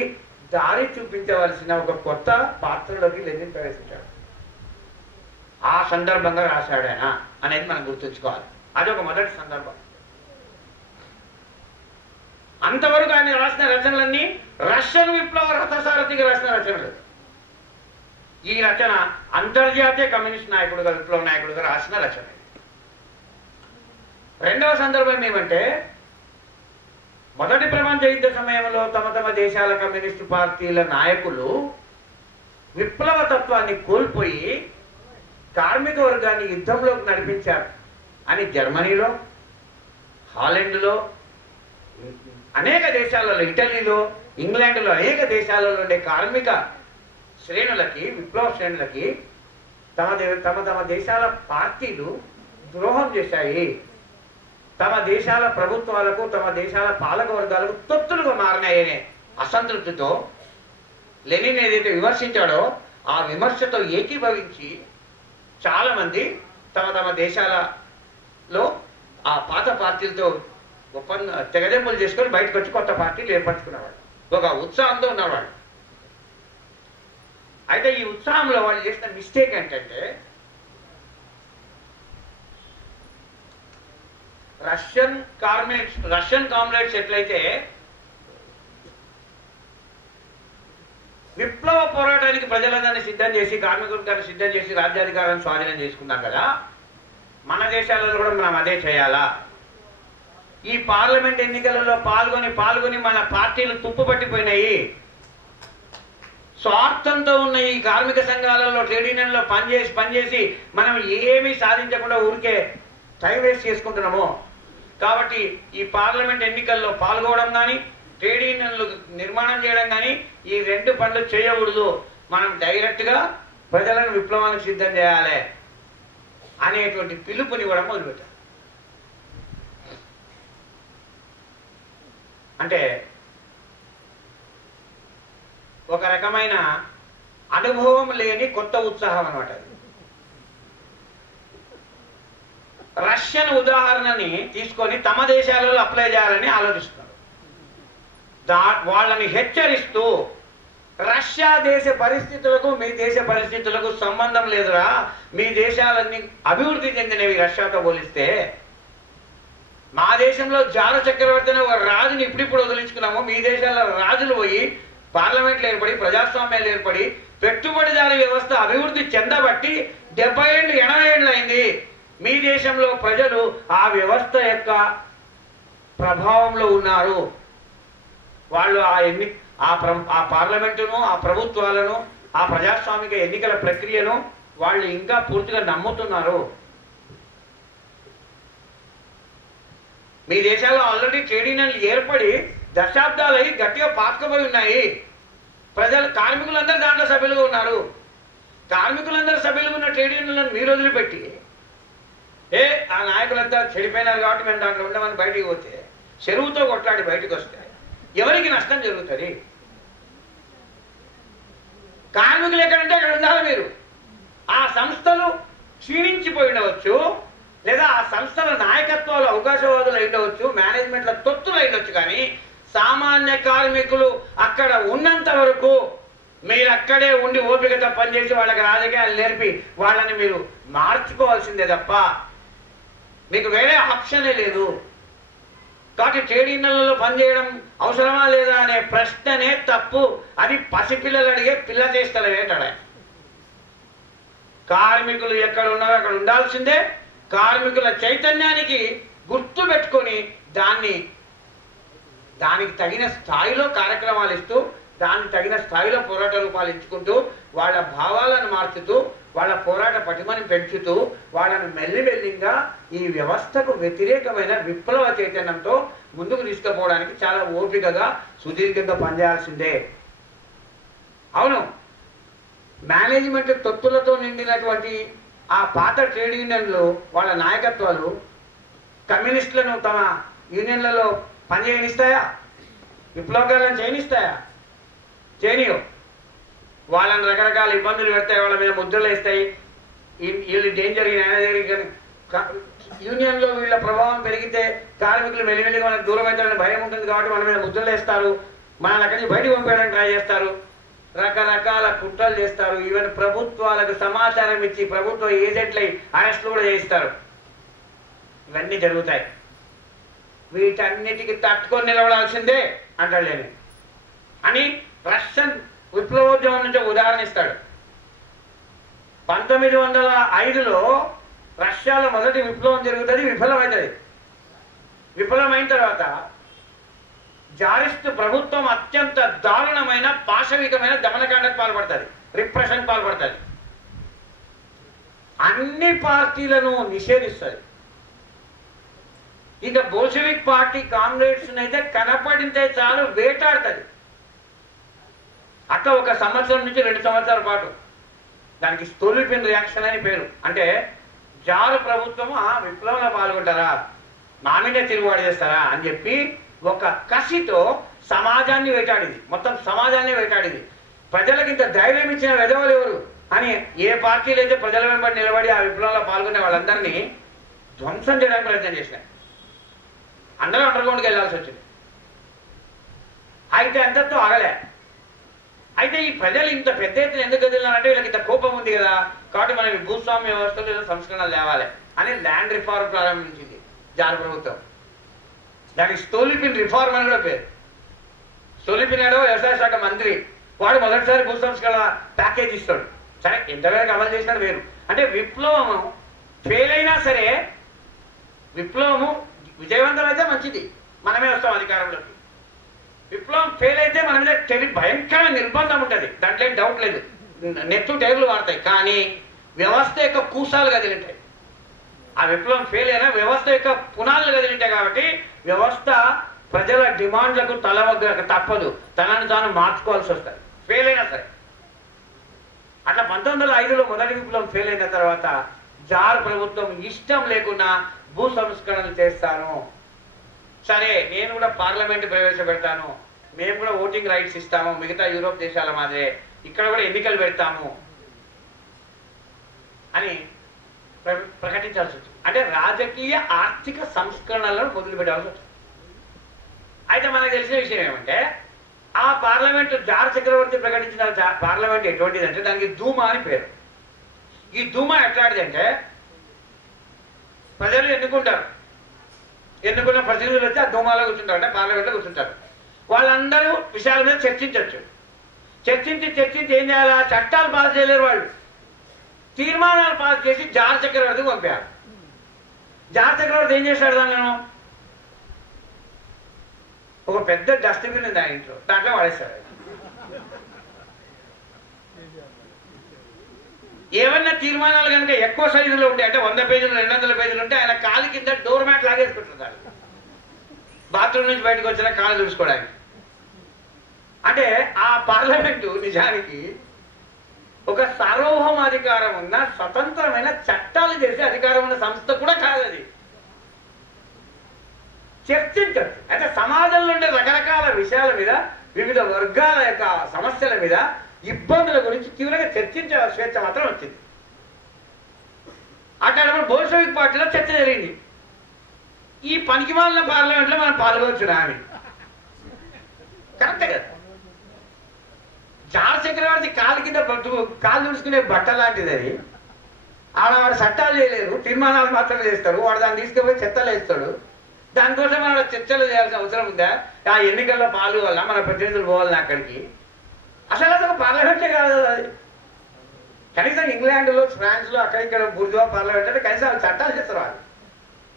దారి చూపించవలసిన ఒక కొత్త పాత్రలోకి లెనిన్ ప్రవేశించాడు. ఆ సందర్భంగా రాశాడు ఆయన అనేది మనం గుర్తుంచుకోవాలి. అది ఒక మొదటి సందర్భం. అంతవరకు ఆయన రాసిన రచనలన్నీ రష్యన్ విప్లవ రథసారథిగా రాసిన రచనలు. ఈ రచన అంతర్జాతీయ కమ్యూనిస్ట్ నాయకుడుగా విప్లవ నాయకుడుగా రాసిన రచన. రెండవ సందర్భం ఏమంటే మొదటి ప్రపంచ యుద్ధ సమయంలో తమ తమ దేశాల కమ్యూనిస్టు పార్టీల నాయకులు విప్లవ తత్వాన్ని కోల్పోయి కార్మిక వర్గాన్ని యుద్ధంలోకి నడిపించారు అని జర్మనీలో, హాలెండ్లో, అనేక దేశాలలో, ఇటలీలో, ఇంగ్లాండ్లో అనేక దేశాలలో ఉండే కార్మిక శ్రేణులకి, విప్లవ శ్రేణులకి తమ తమ దేశాల పార్టీలు ద్రోహం చేశాయి. తమ దేశాల ప్రభుత్వాలకు, తమ దేశాల పాలక వర్గాలకు తొత్తులుగా మారినాయనే అసంతృప్తితో లెనిన్ ఏదైతే విమర్శించాడో ఆ విమర్శతో ఏకీభవించి చాలా మంది తమ తమ దేశాలలో ఆ పాత పార్టీలతో తెగదెంపులు చేసుకొని బయటకు వచ్చి కొత్త పార్టీలు ఏర్పరచుకునేవాడు. ఒక ఉత్సాహంతో ఉన్నవాడు. అయితే ఈ ఉత్సాహంలో వాళ్ళు చేసిన మిస్టేక్ ఏంటంటే రష్యన్ కామ్రేడ్స్ ఎట్లయితే విప్లవ పోరాటానికి ప్రజలందరినీ సిద్ధం చేసి, కార్మికులందరినీ సిద్ధం చేసి రాజ్యాధికారాన్ని స్వాధీనం చేసుకున్నాం కదా, మన దేశాలలో కూడా మనం అదే చేయాలా? ఈ పార్లమెంట్ ఎన్నికలలో పాల్గొని మన పార్టీలు తుప్పుపట్టిపోయినాయి. స్వార్థంతో ఉన్న ఈ కార్మిక సంఘాలలో, ట్రేడ్ యూనియన్లో పనిచేసి మనం ఏమీ సాధించకుండా ఊరికే టైం వేస్ట్ చేసుకుంటున్నాము. కాబట్టి ఈ పార్లమెంట్ ఎన్నికల్లో పాల్గొనడం కానీ, ట్రేడ్ యూనియన్లు నిర్మాణం చేయడం కానీ ఈ రెండు పనులు చేయకూడదు. మనం డైరెక్ట్గా ప్రజలను విప్లవానికి సిద్ధం చేయాలి అనేటువంటి పిలుపునివ్వడం మొదలుపెట్టారు. అంటే ఒక రకమైన అనుభవం లేని కొత్త ఉత్సాహం అన్నమాట. రష్యన్ ఉదాహరణని తీసుకొని తమ దేశాలలో అప్లై చేయాలని ఆలోచిస్తున్నారు. వాళ్ళని హెచ్చరిస్తూ రష్యా దేశ పరిస్థితులకు మీ దేశ పరిస్థితులకు సంబంధం లేదురా, మీ దేశాలన్నీ అభివృద్ధి చెందినవి రష్యాతో పోలిస్తే. మా దేశంలో జార చక్రవర్తిని ఒక రాజుని ఇప్పుడిప్పుడు వదిలించుకున్నాము. మీ దేశాల్లో రాజులు పోయి పార్లమెంట్లు ఏర్పడి, ప్రజాస్వామ్యాలు ఏర్పడి, పెట్టుబడిదారీ వ్యవస్థ అభివృద్ధి చెందబట్టి 70 ఏళ్ళు 80 ఏళ్ళు అయింది. మీ దేశంలో ప్రజలు ఆ వ్యవస్థ యొక్క ప్రభావంలో ఉన్నారు. వాళ్ళు ఆ పార్లమెంటును, ఆ ప్రభుత్వాలను, ఆ ప్రజాస్వామిక ఎన్నికల ప్రక్రియను వాళ్ళు ఇంకా పూర్తిగా నమ్ముతున్నారు. మీ దేశాల్లో ఆల్రెడీ ట్రేడ్ యూనియన్లు ఏర్పడి దశాబ్దాలు అయి గట్టిగా పాతుకుపోయి ఉన్నాయి. కార్మికులందరూ దాంట్లో సభ్యులుగా ఉన్నారు. కార్మికులందరూ సభ్యులుగా ఉన్న ట్రేడ్ యూనియన్లను మీరు వదిలిపెట్టి ఆ నాయకులంతా చెడిపోయినారు కాబట్టి మేము దాంట్లో ఉండమని బయటికి పోతే, చెరువుతో కొట్లాడి బయటకు వస్తే ఎవరికి నష్టం జరుగుతుంది? కార్మికులు ఎక్కడంటే అక్కడ ఉండాలి. మీరు ఆ సంస్థలు క్షీణించిపోయి ఉండవచ్చు, లేదా ఆ సంస్థల నాయకత్వాలు అవకాశవాదులు ఉండవచ్చు, మేనేజ్మెంట్ల తొత్తులు ఉండొచ్చు. కానీ సామాన్య కార్మికులు అక్కడ ఉన్నంత వరకు మీరు అక్కడే ఉండి ఓపికతో పనిచేసి వాళ్ళకి రాజకీయాలు నేర్పి వాళ్ళని మీరు మార్చుకోవాల్సిందే తప్ప మీకు వేరే ఆప్షనే లేదు. కాబట్టి ట్రేడ్ యూనియన్లలో పనిచేయడం అవసరమా లేదా అనే ప్రశ్ననే తప్పు. అది పసిపిల్లలు అడిగే పిల్ల చేష్టలు వేటాడే. కార్మికులు ఎక్కడ ఉన్నారో అక్కడ ఉండాల్సిందే. కార్మికుల చైతన్యానికి గుర్తు పెట్టుకొని దానికి తగిన స్థాయిలో కార్యక్రమాలు ఇస్తూ, దానికి తగిన స్థాయిలో పోరాట రూపాలు ఇచ్చుకుంటూ, వాళ్ళ భావాలను మార్చుతూ, వాళ్ళ పోరాట పటిమని పెంచుతూ, వాళ్ళను మెల్లిమెల్లిగా ఈ వ్యవస్థకు వ్యతిరేకమైన విప్లవ చైతన్యంతో ముందుకు తీసుకుపోవడానికి చాలా ఓపికగా సుదీర్ఘంగా పనిచేయాల్సిందే. అవును, మేనేజ్మెంట్ తొత్తులతో నిండినటువంటి ఆ పాత ట్రేడ్ యూనియన్లు వాళ్ళ నాయకత్వాలు కమ్యూనిస్టులను తమ యూనియన్లలో పనిచేయనిస్తాయా? విప్లవకాలను చేయనిస్తాయా? చేయనియో. వాళ్ళని రకరకాల ఇబ్బందులు పెడతాయి, వాళ్ళ మీద ముద్రలు వేస్తాయి. వీళ్ళు డేంజర్ యూనియన్లో వీళ్ళ ప్రభావం పెరిగితే కార్మికులు మెల్లిమెల్లిగా మనకు దూరం అవుతారని భయం ఉంటుంది కాబట్టి మన మీద ముద్రలు వేస్తారు, మనల్ని అక్కడి నుంచి బయటకు పంపేయడానికి ట్రై చేస్తారు, రకరకాల కుట్రలు చేస్తారు. ఈవెన్ ప్రభుత్వాలకు సమాచారం ఇచ్చి ప్రభుత్వ ఏజెంట్లై అరెస్టులు కూడా చేయిస్తారు. ఇవన్నీ జరుగుతాయి. వీటన్నిటికీ తట్టుకొని నిలబడాల్సిందే అంటాడు లేని అని రష్యన్ విప్లవోద్యమం నుంచి ఉదాహరణ ఇస్తాడు. 1905లో రష్యాలో మొదటి విప్లవం జరుగుతుంది, విఫలమవుతుంది. విఫలమైన తర్వాత జారిస్ట్ ప్రభుత్వం అత్యంత దారుణమైన పాశవికమైన దమనకాండకు పాల్పడుతుంది, రిప్రెషన్ పాల్పడుతుంది. అన్ని పార్టీలను నిషేధిస్తుంది. ఇక బోల్షెవిక్ పార్టీ కామ్రేడ్స్ అయితే కనపడితే చాలు వేటాడుతుంది. అట్లా 1 సంవత్సరం నుంచి 2 సంవత్సరాల పాటు. దానికి స్టోలిపిన్ రియాక్షన్ అని పేరు. అంటే జారు ప్రభుత్వం విప్లవంలో పాల్గొంటారా, మా మీదే తిరుగుబాటు చేస్తారా అని చెప్పి ఒక కసితో సమాజాన్ని వేటాడింది, మొత్తం సమాజాన్ని వేటాడింది. ప్రజలకు ఇంత ధైర్యం ఇచ్చిన వెధవలు ఎవరు అని ఏ పార్టీలు అయితే ప్రజల వెంబడి నిలబడి ఆ విప్లవంలో పాల్గొనే వాళ్ళందరినీ ధ్వంసం చేయడానికి ప్రయత్నం చేసినాయి. అందరూ అండర్గ్రౌండ్కి వెళ్ళాల్సి వచ్చింది. అయితే అంతతో ఆగలే. అయితే ఈ ప్రజలు ఇంత పెద్ద ఎత్తున ఎందుకు కదిలినారంటే వీళ్ళకి ఇంత కోపం ఉంది కదా, కాబట్టి మనకి భూస్వామ్య వ్యవస్థలో ఏదో సంస్కరణలు తేవాలి అని ల్యాండ్ రిఫార్మ్ ప్రారంభించింది జార్ ప్రభుత్వం. దానికి స్టోలిపిన్ రిఫార్మ్ అని కూడా పేరు. స్టోలిపిన్ ఏడో వ్యవసాయ శాఖ మంత్రి, వాడు మొదటిసారి భూ సంస్కరణ ప్యాకేజ్ ఇస్తాడు. సరే, ఎంతవరకు అమలు చేసినాడు వేరు. అంటే విప్లవము ఫెయిల్ అయినా సరే, విప్లవము విజయవంతం అయితే మంచిది, మనమే వస్తాం అధికారంలోకి. విప్లవం ఫెయిల్ అయితే మన మీద భయంకరమైన నిర్బంధం ఉంటుంది, దాంట్లో డౌట్ లేదు. నెత్తు టైర్లు వాడతాయి, కానీ వ్యవస్థ యొక్క కూసాలు కదిలింటాయి. ఆ విప్లవం ఫెయిల్ అయినా వ్యవస్థ యొక్క పునాదులు కదిలింటాయి. కాబట్టి వ్యవస్థ ప్రజల డిమాండ్లకు తలవగ్గ తప్పదు, తనను తాను మార్చుకోవాల్సి వస్తుంది ఫెయిల్ అయినా సరే. అట్లా 1905లో మొదటి విప్లవం ఫెయిల్ అయిన తర్వాత జార్ ప్రభుత్వం ఇష్టం లేకుండా భూ సంస్కరణలు చేస్తాను, సరే నేను కూడా పార్లమెంట్ ప్రవేశపెడతాను, మేము కూడా ఓటింగ్ రైట్స్ ఇస్తాము మిగతా యూరోప్ దేశాల మాదిరే, ఇక్కడ కూడా ఎన్నికలు పెడతాము అని ప్రకటించాల్సి వచ్చింది. అంటే రాజకీయ ఆర్థిక సంస్కరణలను మొదలు పెట్టాల్సి వచ్చింది. అయితే మనకు తెలిసిన విషయం ఏమంటే, ఆ పార్లమెంటు జార్ చక్రవర్తి ప్రకటించిన పార్లమెంట్ ఎటువంటిది అంటే దానికి ధూమా అని పేరు. ఈ ధూమా ఎట్లాంటిది అంటే, ప్రజలు ఎన్నుకుంటారు, ఎన్నుకున్న ప్రతినిధులు వచ్చి ఆ ధూమాలో కూర్చుంటారు, అంటే పార్లమెంట్లో కూర్చుంటారు. వాళ్ళందరూ విషయాల మీద చర్చించవచ్చు. చర్చించి ఏం చేయాలా, చట్టాలు పాస్ చేయలేరు వాళ్ళు, తీర్మానాలు పాస్ చేసి జార్ చక్రవర్తికి పంపారు. జార్ చక్రవర్తి ఏం చేశాడు, దానిలో ఒక పెద్ద డస్ట్బిన్ ఉంది ఆ ఇంట్లో, దాంట్లో వాడేస్తాడు. ఏమన్నా తీర్మానాలు కనుక ఎక్కువ సైజులో ఉంటాయి, అంటే 100 పేజీలు 200 పేజీలు ఉంటే ఆయన కాలు కింద డోర్ మ్యాట్ లాగేసుకుంటున్నారు బాత్రూమ్ నుంచి బయటకు వచ్చిన కాలు చూసుకోవడానికి. అంటే ఆ పార్లమెంటు నిజానికి ఒక సార్వభౌమాధికారం ఉన్న స్వతంత్రమైన చట్టాలు చేసే అధికారం ఉన్న సంస్థ కూడా కాదు. అది చర్చించదు. అయితే సమాజంలో ఉండే రకరకాల విషయాల మీద, వివిధ వర్గాల యొక్క సమస్యల మీద, ఇబ్బందుల గురించి తీవ్రంగా చర్చించే స్వేచ్ఛ మాత్రం వచ్చింది. అట్లాంటప్పుడు బోల్షెవిక్ పార్టీలో చర్చ జరిగింది. ఈ పనికిమాలిన పార్లమెంట్లో మనం పాల్గొచ్చునా అని. కరెక్టే కదా. జార్ చక్రవర్తి కాలు కింద కాలు తుడుచుకునే బట్ట లాంటిది అది. ఆడవాడు చట్టాలు చేయలేరు, తీర్మానాలు మాత్రమే చేస్తాడు. వాడు దాన్ని తీసుకుపోయి చెత్తలు వేస్తాడు. దానికోసం మన చర్చలు చేయాల్సిన అవసరం ఉందా? ఆ ఎన్నికల్లో పాల్గొవాలా, మన ప్రతినిధులు పోవాలన్నా అక్కడికి? అసలు అది ఒక పార్లమెంటే కాదు అది. కనీసం ఇంగ్లాండ్లో, ఫ్రాన్స్లో అక్కడిక్కడ బుర్జువా పార్లమెంట్ అంటే కనీసం వాళ్ళు చట్టాలు చేస్తారు, వాళ్ళు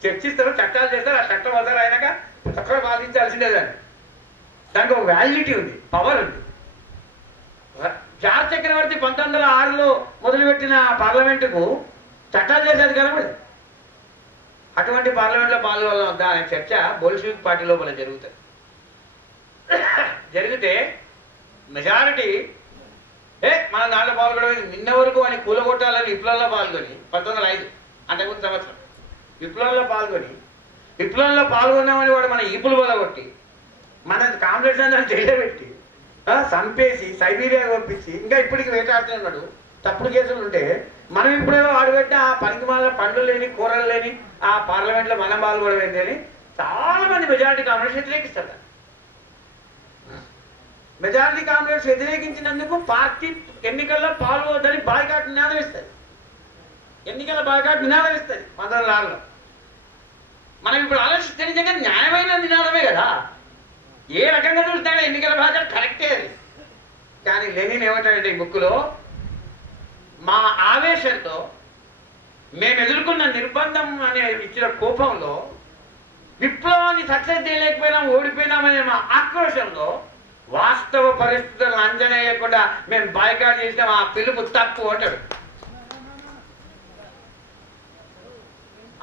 చర్చిస్తారు, చట్టాలు చేస్తారు. ఆ చట్టం అవసరం అయినాక చక్కగా పాలించాల్సిందే. దానికి ఒక వ్యాలిడిటీ ఉంది, పవర్ ఉంది. జార్ చక్రవర్తి 1906లో మొదలుపెట్టిన పార్లమెంటుకు చట్టాలు చేసే అధికారం లేదు. అటువంటి పార్లమెంట్లో పాల్గొనవద్దా అనే చర్చ బోల్షెవిక్ పార్టీ లోపల జరుగుతుంది. జరిగితే మెజారిటీ మన దాంట్లో పాల్గొనడం నిన్న వరకు అని కూలగొట్టాలని విప్లవంలో పాల్గొని 1905 అంతకుముందు సంవత్సరం విప్లవంలో పాల్గొన్నామని వాడు మన ఈపులు బలగొట్టి మన కాంగ్రెస్ అందరూ జైల్లో పెట్టి చంపేసి సైబీరియా పంపించి ఇంకా ఇప్పటికి వేటాడుతున్నాడు. తప్పుడు కేసులు ఉంటే మనం ఇప్పుడేదో ఆడబెట్టి ఆ పనికి మన పండ్లు లేని కూరలు లేని ఆ పార్లమెంట్లో మనం పాల్గొనడం అని చాలా మంది మెజారిటీ కాంగ్రెస్ వ్యతిరేకిస్తారు. మెజారిటీ కాంగ్రెస్ వ్యతిరేకించినందుకు పార్టీ ఎన్నికల్లో పాల్గొవద్దని బాయ్కాట్ నినాదం ఇస్తుంది. ఎన్నికల బాయ్కాట్ నినాదం ఇస్తుంది 1906లో. మనం ఇప్పుడు ఆలోచిస్తే నిజంగా న్యాయమైన నినాదమే కదా. ఏ రకంగా చూసినా ఎన్నికల బాయ్కాట్ కరెక్టే అది. కానీ లెనిన్ ఏమంటాడంటే ఈ బుక్లో, మా ఆవేశంతో మేము ఎదుర్కొన్న నిర్బంధం అనే ఇచ్చిన కోపంలో విప్లవాన్ని సక్సెస్ చేయలేకపోయినాం, ఓడిపోయినామనే మా ఆక్రోశంలో వాస్తవ పరిస్థితులను అంచనా వేయకుండా మేము బాయ్కాట్ చేసినాం, ఆ పిలుపు తప్పు అంటాడు.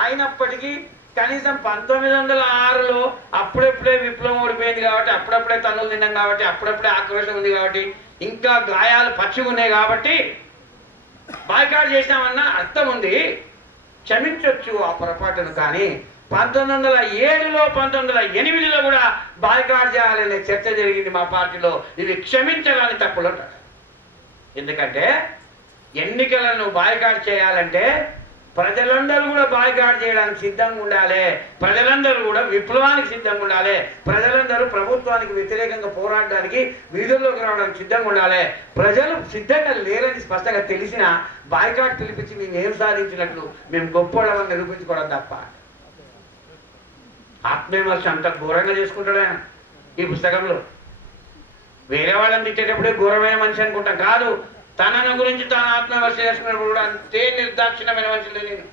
అయినప్పటికీ కనీసం 1906లో అప్పుడప్పుడే విప్లవం ఓడిపోయింది కాబట్టి, అప్పుడప్పుడే తన్నులు తిన్నాం కాబట్టి, అప్పుడప్పుడే ఆక్రోశం ఉంది కాబట్టి, ఇంకా గాయాలు పచ్చిగా ఉన్నాయి కాబట్టి బాయ్కాట్ చేసినామన్న అర్థం ఉంది, క్షమించవచ్చు ఆ పొరపాటును. కానీ 1907లో 1908లో కూడా బాయ్కాట్ చేయాలనే చర్చ జరిగింది మా పార్టీలో. ఇది క్షమించడానికి తప్పులు అంటారు. ఎందుకంటే ఎన్నికలను బాయ్కాట్ చేయాలంటే ప్రజలందరూ కూడా బాయ్కాట్ చేయడానికి సిద్ధంగా ఉండాలి, ప్రజలందరూ కూడా విప్లవానికి సిద్ధంగా ఉండాలి, ప్రజలందరూ ప్రభుత్వానికి వ్యతిరేకంగా పోరాడడానికి వీధుల్లోకి రావడానికి సిద్ధంగా ఉండాలి. ప్రజలు సిద్ధంగా లేరని స్పష్టంగా తెలిసిన బాయ్కాట్ పిలిపించి మేము ఏం సాధించినట్లు మేము గొప్పవాళ్ళని నిరూపించుకోవడం తప్ప. ఆత్మవిమర్శ అంత ఘోరంగా చేసుకుంటాడు ఆయన ఈ పుస్తకంలో. వేరే వాళ్ళని తిట్టేటప్పుడే ఘోరమైన మనిషి అనుకుంటాం, కాదు, తనను గురించి తాను ఆత్మవిమర్శ చేసుకున్నప్పుడు కూడా అంతే నిర్దాక్షిణ్యమైన మనిషి నేను.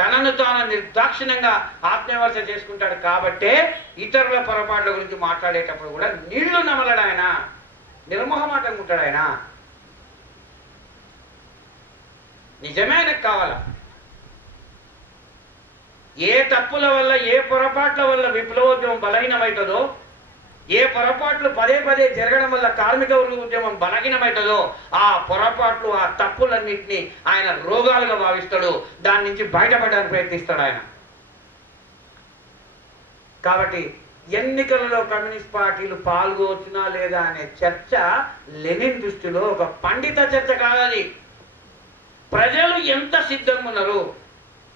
తనను తాను నిర్దాక్షిణ్యంగా ఆత్మవిమర్శ చేసుకుంటాడు కాబట్టే ఇతరుల పొరపాట్ల గురించి మాట్లాడేటప్పుడు కూడా నీళ్లు నమలడు ఆయన, నిర్మోహమాటంగా ఉంటాడు ఆయన. నిజమే ఆయనకు కావాలా. ఏ తప్పుల వల్ల ఏ పొరపాట్ల వల్ల విప్లవోద్యమం బలహీనమవుతుందో, ఏ పొరపాట్లు పదే పదే జరగడం వల్ల కార్మిక ఉద్యమం బలహీనమవుతుందో ఆ పొరపాట్లు ఆ తప్పులన్నింటినీ ఆయన రోగాలుగా భావిస్తాడు, దాని నుంచి బయటపడడానికి ప్రయత్నిస్తాడు ఆయన. కాబట్టి ఎన్నికలలో కమ్యూనిస్ట్ పార్టీలు పాల్గొవచ్చునా లేదా అనే చర్చ లెనిన్ దృష్టిలో ఒక పండిత చర్చ కాదని. ప్రజలు ఎంత సిద్ధంగా ఉన్నారు,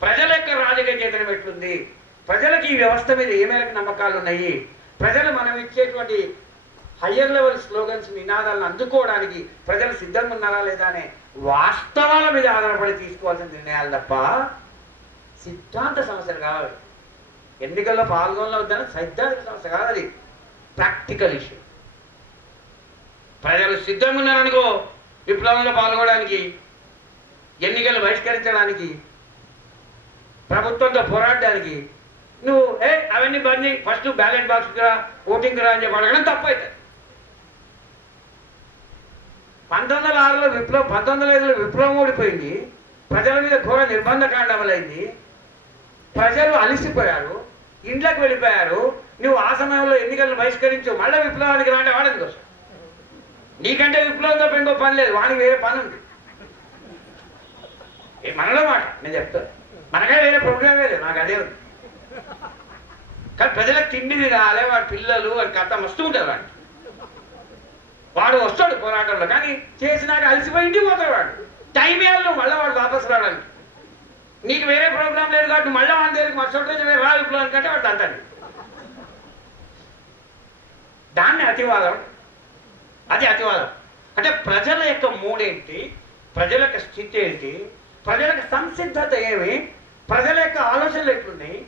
ప్రజల యొక్క రాజకీయ చైతన్యం ఎట్లుంది, ప్రజలకు ఈ వ్యవస్థ మీద ఏ మేరకు నమ్మకాలు ఉన్నాయి, ప్రజలు మనం ఇచ్చేటువంటి హయ్యర్ లెవెల్ స్లోగన్స్ నినాదాలను అందుకోవడానికి ప్రజలు సిద్ధంగా ఉన్నారా లేదా అనే వాస్తవాల మీద ఆధారపడి తీసుకోవాల్సిన నిర్ణయాలు తప్ప సిద్ధాంత సమస్యలు కావాలి. ఎన్నికల్లో పాల్గొనవద్దని సైద్ధాంతిక సమస్య కాదు, అది ప్రాక్టికల్ ఇష్యూ. ప్రజలు సిద్ధంగా ఉన్నారనుకో విప్లవంలో పాల్గొనడానికి, ఎన్నికలు బహిష్కరించడానికి, ప్రభుత్వంతో పోరాడడానికి, నువ్వు అవన్నీ బంద్ ఫస్ట్ బ్యాలెట్ బాక్స్కి రా, ఓటింగ్కి రా అని చెప్పి అడగడం తప్పు అవుతుంది. 1906లో విప్లవం, 1905లో విప్లవం ఓడిపోయింది, ప్రజల మీద ఘోర నిర్బంధకాండ అమలైంది, ప్రజలు అలిసిపోయారు, ఇంట్లోకి వెళ్ళిపోయారు. నువ్వు ఆ సమయంలో ఎన్నికలను బహిష్కరించు, మళ్ళీ విప్లవానికి రాంటే వాడేది కోసం. నీకంటే విప్లవంతో ఇంకో పని లేదు, వానికి వేరే పని ఉంది. మనలో మాట నేను చెప్తాను, మనకే వేరే ప్రోగ్రామే లేదు, నాకు అదే ఉంది. కానీ ప్రజలకు తిండి తినాలి, వాడి పిల్లలు వాడి కథ వస్తూ ఉంటారు, వాడు వస్తాడు పోరాటంలో, కానీ చేసినాక అలసిపోయి ఇంటికి పోతాడు. వాడు టైం ఇవ్వాలి నువ్వు మళ్ళీ వాడు వాపసు రావడానికి. నీకు వేరే ప్రోగ్రాం లేదు కాబట్టి మళ్ళీ వాడి దగ్గరికి మర్చిపోతే వేరే రా విప్లవానికి అంటే వాడు అంటాడు. దాన్ని అతివాదం, అది అతివాదం. అంటే ప్రజల యొక్క మూడేంటి, ప్రజల యొక్క స్థితి ఏంటి, ప్రజల యొక్క సంసిద్ధత ఏమి, ప్రజల యొక్క ఆలోచనలు ఎట్లున్నాయి,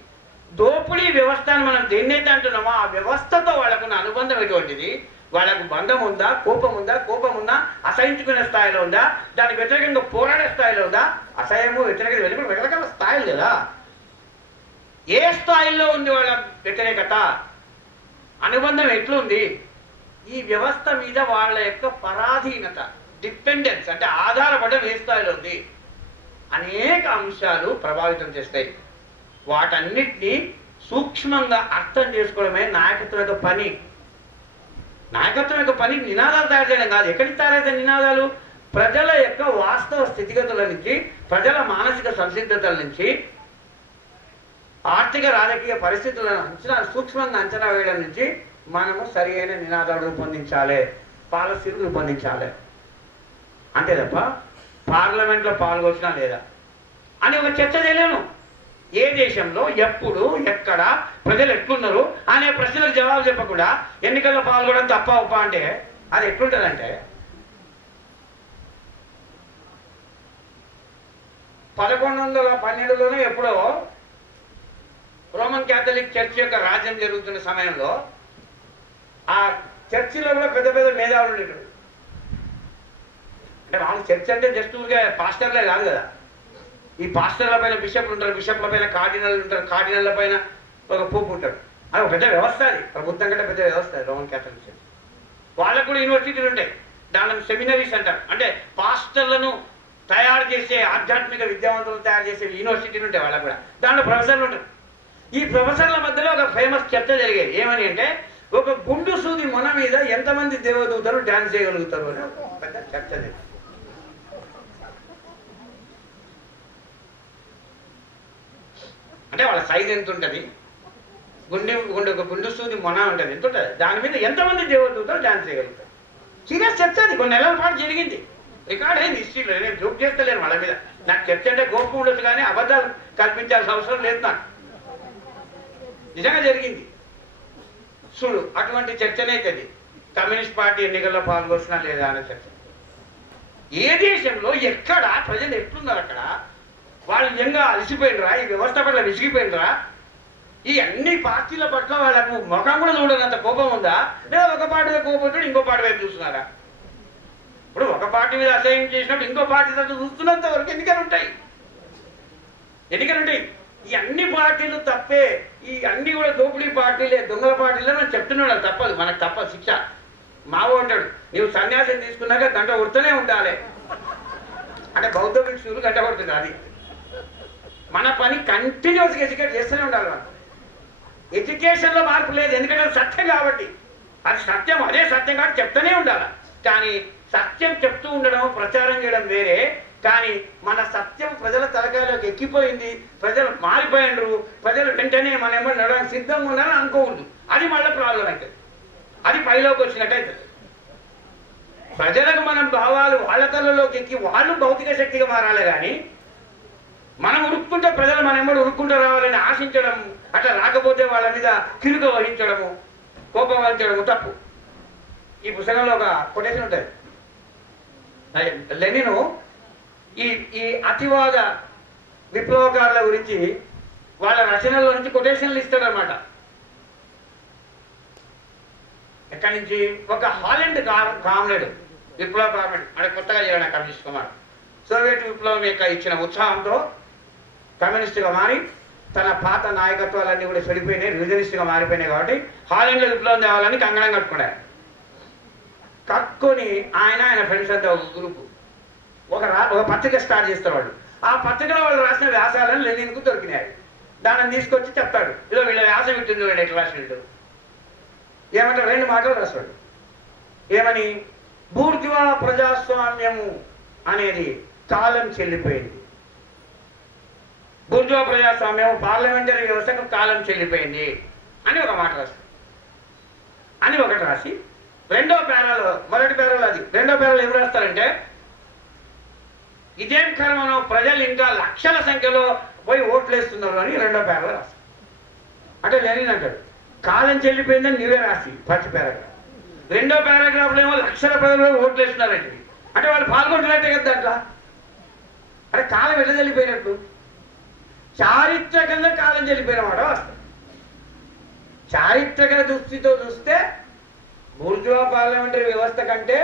దోపిడీ వ్యవస్థను మనం దేన్నైతే అంటున్నామో ఆ వ్యవస్థతో వాళ్ళకున్న అనుబంధం ఎటువంటిది, వాళ్ళకు బంధం ఉందా, కోపం ఉందా, కోపం ఉన్నా అసహించుకునే స్థాయిలో ఉందా, దానికి వ్యతిరేకంగా పోరాడే స్థాయిలో ఉందా, అసహ్యము వ్యతిరేకత వెళ్ళి రకరకాల స్థాయిలు కదా, ఏ స్థాయిలో ఉంది వాళ్ళ వ్యతిరేకత, అనుబంధం ఎట్లుంది, ఈ వ్యవస్థ మీద వాళ్ళ యొక్క పరాధీనత, డిపెండెన్స్ అంటే ఆధారపడడం ఏ స్థాయిలో ఉంది, అనేక అంశాలు ప్రభావితం చేస్తాయి. వాటన్నిటినీ సూక్ష్మంగా అర్థం చేసుకోవడమే నాయకత్వం యొక్క పని. నాయకత్వం యొక్క పని నినాదాలు తయారు చేయడం కాదు. ఎక్కడికి తయారైతే నినాదాలు? ప్రజల యొక్క వాస్తవ స్థితిగతుల నుంచి, ప్రజల మానసిక సంసిద్ధతల నుంచి, ఆర్థిక రాజకీయ పరిస్థితులను సూక్ష్మంగా అంచనా వేయడం నుంచి మనము సరి అయిన నినాదాలు రూపొందించాలి, పాలసీలు రూపొందించాలి. అంతే తప్ప పార్లమెంట్లో పాల్గొచ్చినా లేదా అని ఒక చర్చ తెలియను. ఏ దేశంలో ఎప్పుడు ఎక్కడ ప్రజలు ఎట్లున్నారు అనే ప్రశ్నలకు జవాబు చెప్పకుండా ఎన్నికల్లో పాల్గొనడం తప్ప ఉప్ప అంటే అది ఎట్లుంటుందంటే 1112లోనే ఎప్పుడో రోమన్ క్యాథలిక్ చర్చ్ యొక్క రాజ్యం జరుగుతున్న సమయంలో ఆ చర్చిలో కూడా పెద్ద పెద్ద మేధావులు ఉండేటప్పుడు. అంటే వాళ్ళు చర్చ్ అంటే జస్ట్ ఊరికే పాస్టర్లే కాదు కదా. ఈ పాస్టర్ల పైన బిషప్లు ఉంటారు, బిషప్ల పైన కార్డినల్ ఉంటారు, కార్డినల్ల పైన ఒక పోపు ఉంటారు. అది ఒక పెద్ద వ్యవస్థ, అది ప్రభుత్వం కంటే పెద్ద వ్యవస్థ రోమన్ క్యాథలిక్ చర్చ్. వాళ్ళకు కూడా యూనివర్సిటీలు ఉంటాయి, దాని సెమినరీస్ అంటారు. అంటే పాస్టర్లను తయారు చేసే ఆధ్యాత్మిక విద్యావంతులను తయారు చేసే యూనివర్సిటీలు ఉంటాయి వాళ్ళకు కూడా. దాంట్లో ప్రొఫెసర్లు ఉంటారు. ఈ ప్రొఫెసర్ల మధ్యలో ఒక ఫేమస్ చర్చ జరిగేది. ఏమని అంటే ఒక గుండు సూది మొన మీద ఎంతమంది దేవదూతలు డాన్స్ చేయగలుగుతారు అని ఒక పెద్ద చర్చ జరిగింది. అంటే వాళ్ళ సైజ్ ఎంత ఉంటుంది, గుండు సూది మొన ఉంటుంది, ఎంత ఉంటుంది, దాని మీద ఎంతమంది దేవదూతలు డాన్స్ చేయగలుగుతారు. సీరియస్ చర్చ అది కొన్ని నెలల పాటు జరిగింది, రికార్డ్ అయింది హిస్టరీలో. నేను జోక్ చేస్తలేను వాళ్ళ మీద. నాకు చర్చ అంటే కోపం ఉండొచ్చు కానీ అబద్ధాలు కల్పించాల్సిన అవసరం లేదు నాకు. నిజంగా జరిగింది చూడు. అటువంటి చర్చనైతుంది కమ్యూనిస్ట్ పార్టీ ఎన్నికల్లో పాల్గొచ్చినా లేదా అనే చర్చ. ఏ దేశంలో ఎక్కడ ప్రజలు ఎట్లున్నారు, అక్కడ వాళ్ళు నిజంగా అలసిపోయినరా, ఈ వ్యవస్థ పట్ల విసిగిపోయినరా, ఈ అన్ని పార్టీల పట్ల వాళ్ళకు ముఖం కూడా చూడనంత కోపం ఉందా, లేదా ఒక పార్టీ మీద కోపం ఇంకో పార్టీ వైపు చూస్తున్నారా? ఇప్పుడు ఒక పార్టీ మీద అసహ్యం చేసినప్పుడు ఇంకో పార్టీ తర్వాత చూస్తున్నంత వరకు ఎన్నికలు ఉంటాయి. ఈ అన్ని పార్టీలు తప్పే, ఈ అన్ని కూడా దోపిడీ పార్టీలే, దొంగల పార్టీలే మనం చెప్తున్నాడు. తప్పదు, మనకు తప్పదు శిక్ష. మావో అంటాడు నీవు సన్యాసం తీసుకున్నాక గంట కొడుతూనే ఉండాలి అంటే బౌద్ధ భిక్షువులు గంట కొడుతున్నారు. అది మన పని కంటిన్యూస్గా ఎడ్యుకేట్ చేస్తూనే ఉండాలి. మనం ఎడ్యుకేషన్లో మార్పు లేదు, ఎందుకంటే అది సత్యం కాబట్టి. అది సత్యం, అదే సత్యం కాబట్టి చెప్తూనే ఉండాలి. కానీ సత్యం చెప్తూ ఉండడం, ప్రచారం చేయడం వేరే. కానీ మన సత్యం ప్రజల తలకాయలోకి ఎక్కిపోయింది, ప్రజలు మారిపోయినరు, ప్రజలు వెంటనే మన ఏమో నడవడానికి సిద్ధంగా ఉన్నారని అనుకోకూడదు. అది మళ్ళీ ప్రాబ్లం అవుతుంది, అది పైలోకి వచ్చినట్టు అవుతుంది. ప్రజలకు మనం భావాలు వాళ్ళ తలలోకి ఎక్కి వాళ్ళు భౌతిక శక్తిగా మారాలి. కానీ మనం ఉరుక్కుంటే ప్రజలు మన ఎమ్మడి ఉరుక్కుంటూ రావాలని ఆశించడం, అట్లా రాకపోతే వాళ్ళ మీద కిరుక వహించడము, కోపం వహించడము తప్పు. ఈ పుస్తకంలో ఒక కొటేషన్ ఉంటుంది. లెనిను ఈ అతివాద విప్లవకారుల గురించి వాళ్ళ రచనల నుంచి కొటేషన్లు ఇస్తాడనమాట. ఎక్కడి నుంచి? ఒక హాలండ్ కామ్రేడ్, విప్లవ కామ్రేడ్, అంటే కొత్తగా చేయడం కమ్యూనిస్ట్ కుమార్, సోవియట్ విప్లవం యొక్క ఇచ్చిన ఉత్సాహంతో కమ్యూనిస్టుగా మారి తన పాత నాయకత్వాలన్నీ కూడా చెడిపోయినాయి, రివిజనిస్ట్గా మారిపోయినాయి. కాబట్టి హాలండ్లో విప్లవం తేవాలని కంగణం కట్టుకున్నాడు. కట్టుకొని ఆయన ఫ్రెండ్స్ అంతా ఒక గ్రూపు ఒక పత్రిక స్టార్ట్ చేస్తారు. వాళ్ళు ఆ పత్రికలో వాళ్ళు రాసిన వ్యాసాలను లెనిన్కు దొరికినాయి. దాన్ని తీసుకొచ్చి చెప్తాడు, ఇదో వీళ్ళ వ్యాసం ఇట్టుంది ఎట్లా రాసినట్టు. ఏమంటారు? 2 మాటలు రాస్తాడు. ఏమని? బూర్జువా ప్రజాస్వామ్యము అనేది కాలం చెల్లిపోయింది, బూర్జువా ప్రజాస్వామ్యం పార్లమెంటరీ వ్యవస్థకు కాలం చెల్లిపోయింది అని ఒక మాట రాస్తాడు. అని ఒకటి రాసి రెండో పేరాలో, మొదటి పేరాలో అది, రెండో పేరాలో ఏం రాస్తారంటే ఇదేం కర్మనో ప్రజలు ఇంకా లక్షల సంఖ్యలో పోయి ఓట్లు వేస్తున్నారు అని రెండో పేరాలో రాస్తారు. అంటే లెనిన్ అంటాడు కాలం చెల్లిపోయిందని నీవే రాసి ఫస్ట్ పారాగ్రాఫ్. రెండో పారాగ్రాఫ్లో ఏమో లక్షల ప్రజలు ఓట్లు వేస్తున్నారండి. అంటే వాళ్ళు పాల్గొంటున్నట్టే కదా అట్లా. అంటే కాలం ఎట్లా చెల్లిపోయినట్టు? చారిత్రకంగా కాలం చెల్లిపోయిన మాట వస్తుంది. చారిత్రక దృష్టితో చూస్తే బూర్జువా పార్లమెంటరీ వ్యవస్థ కంటే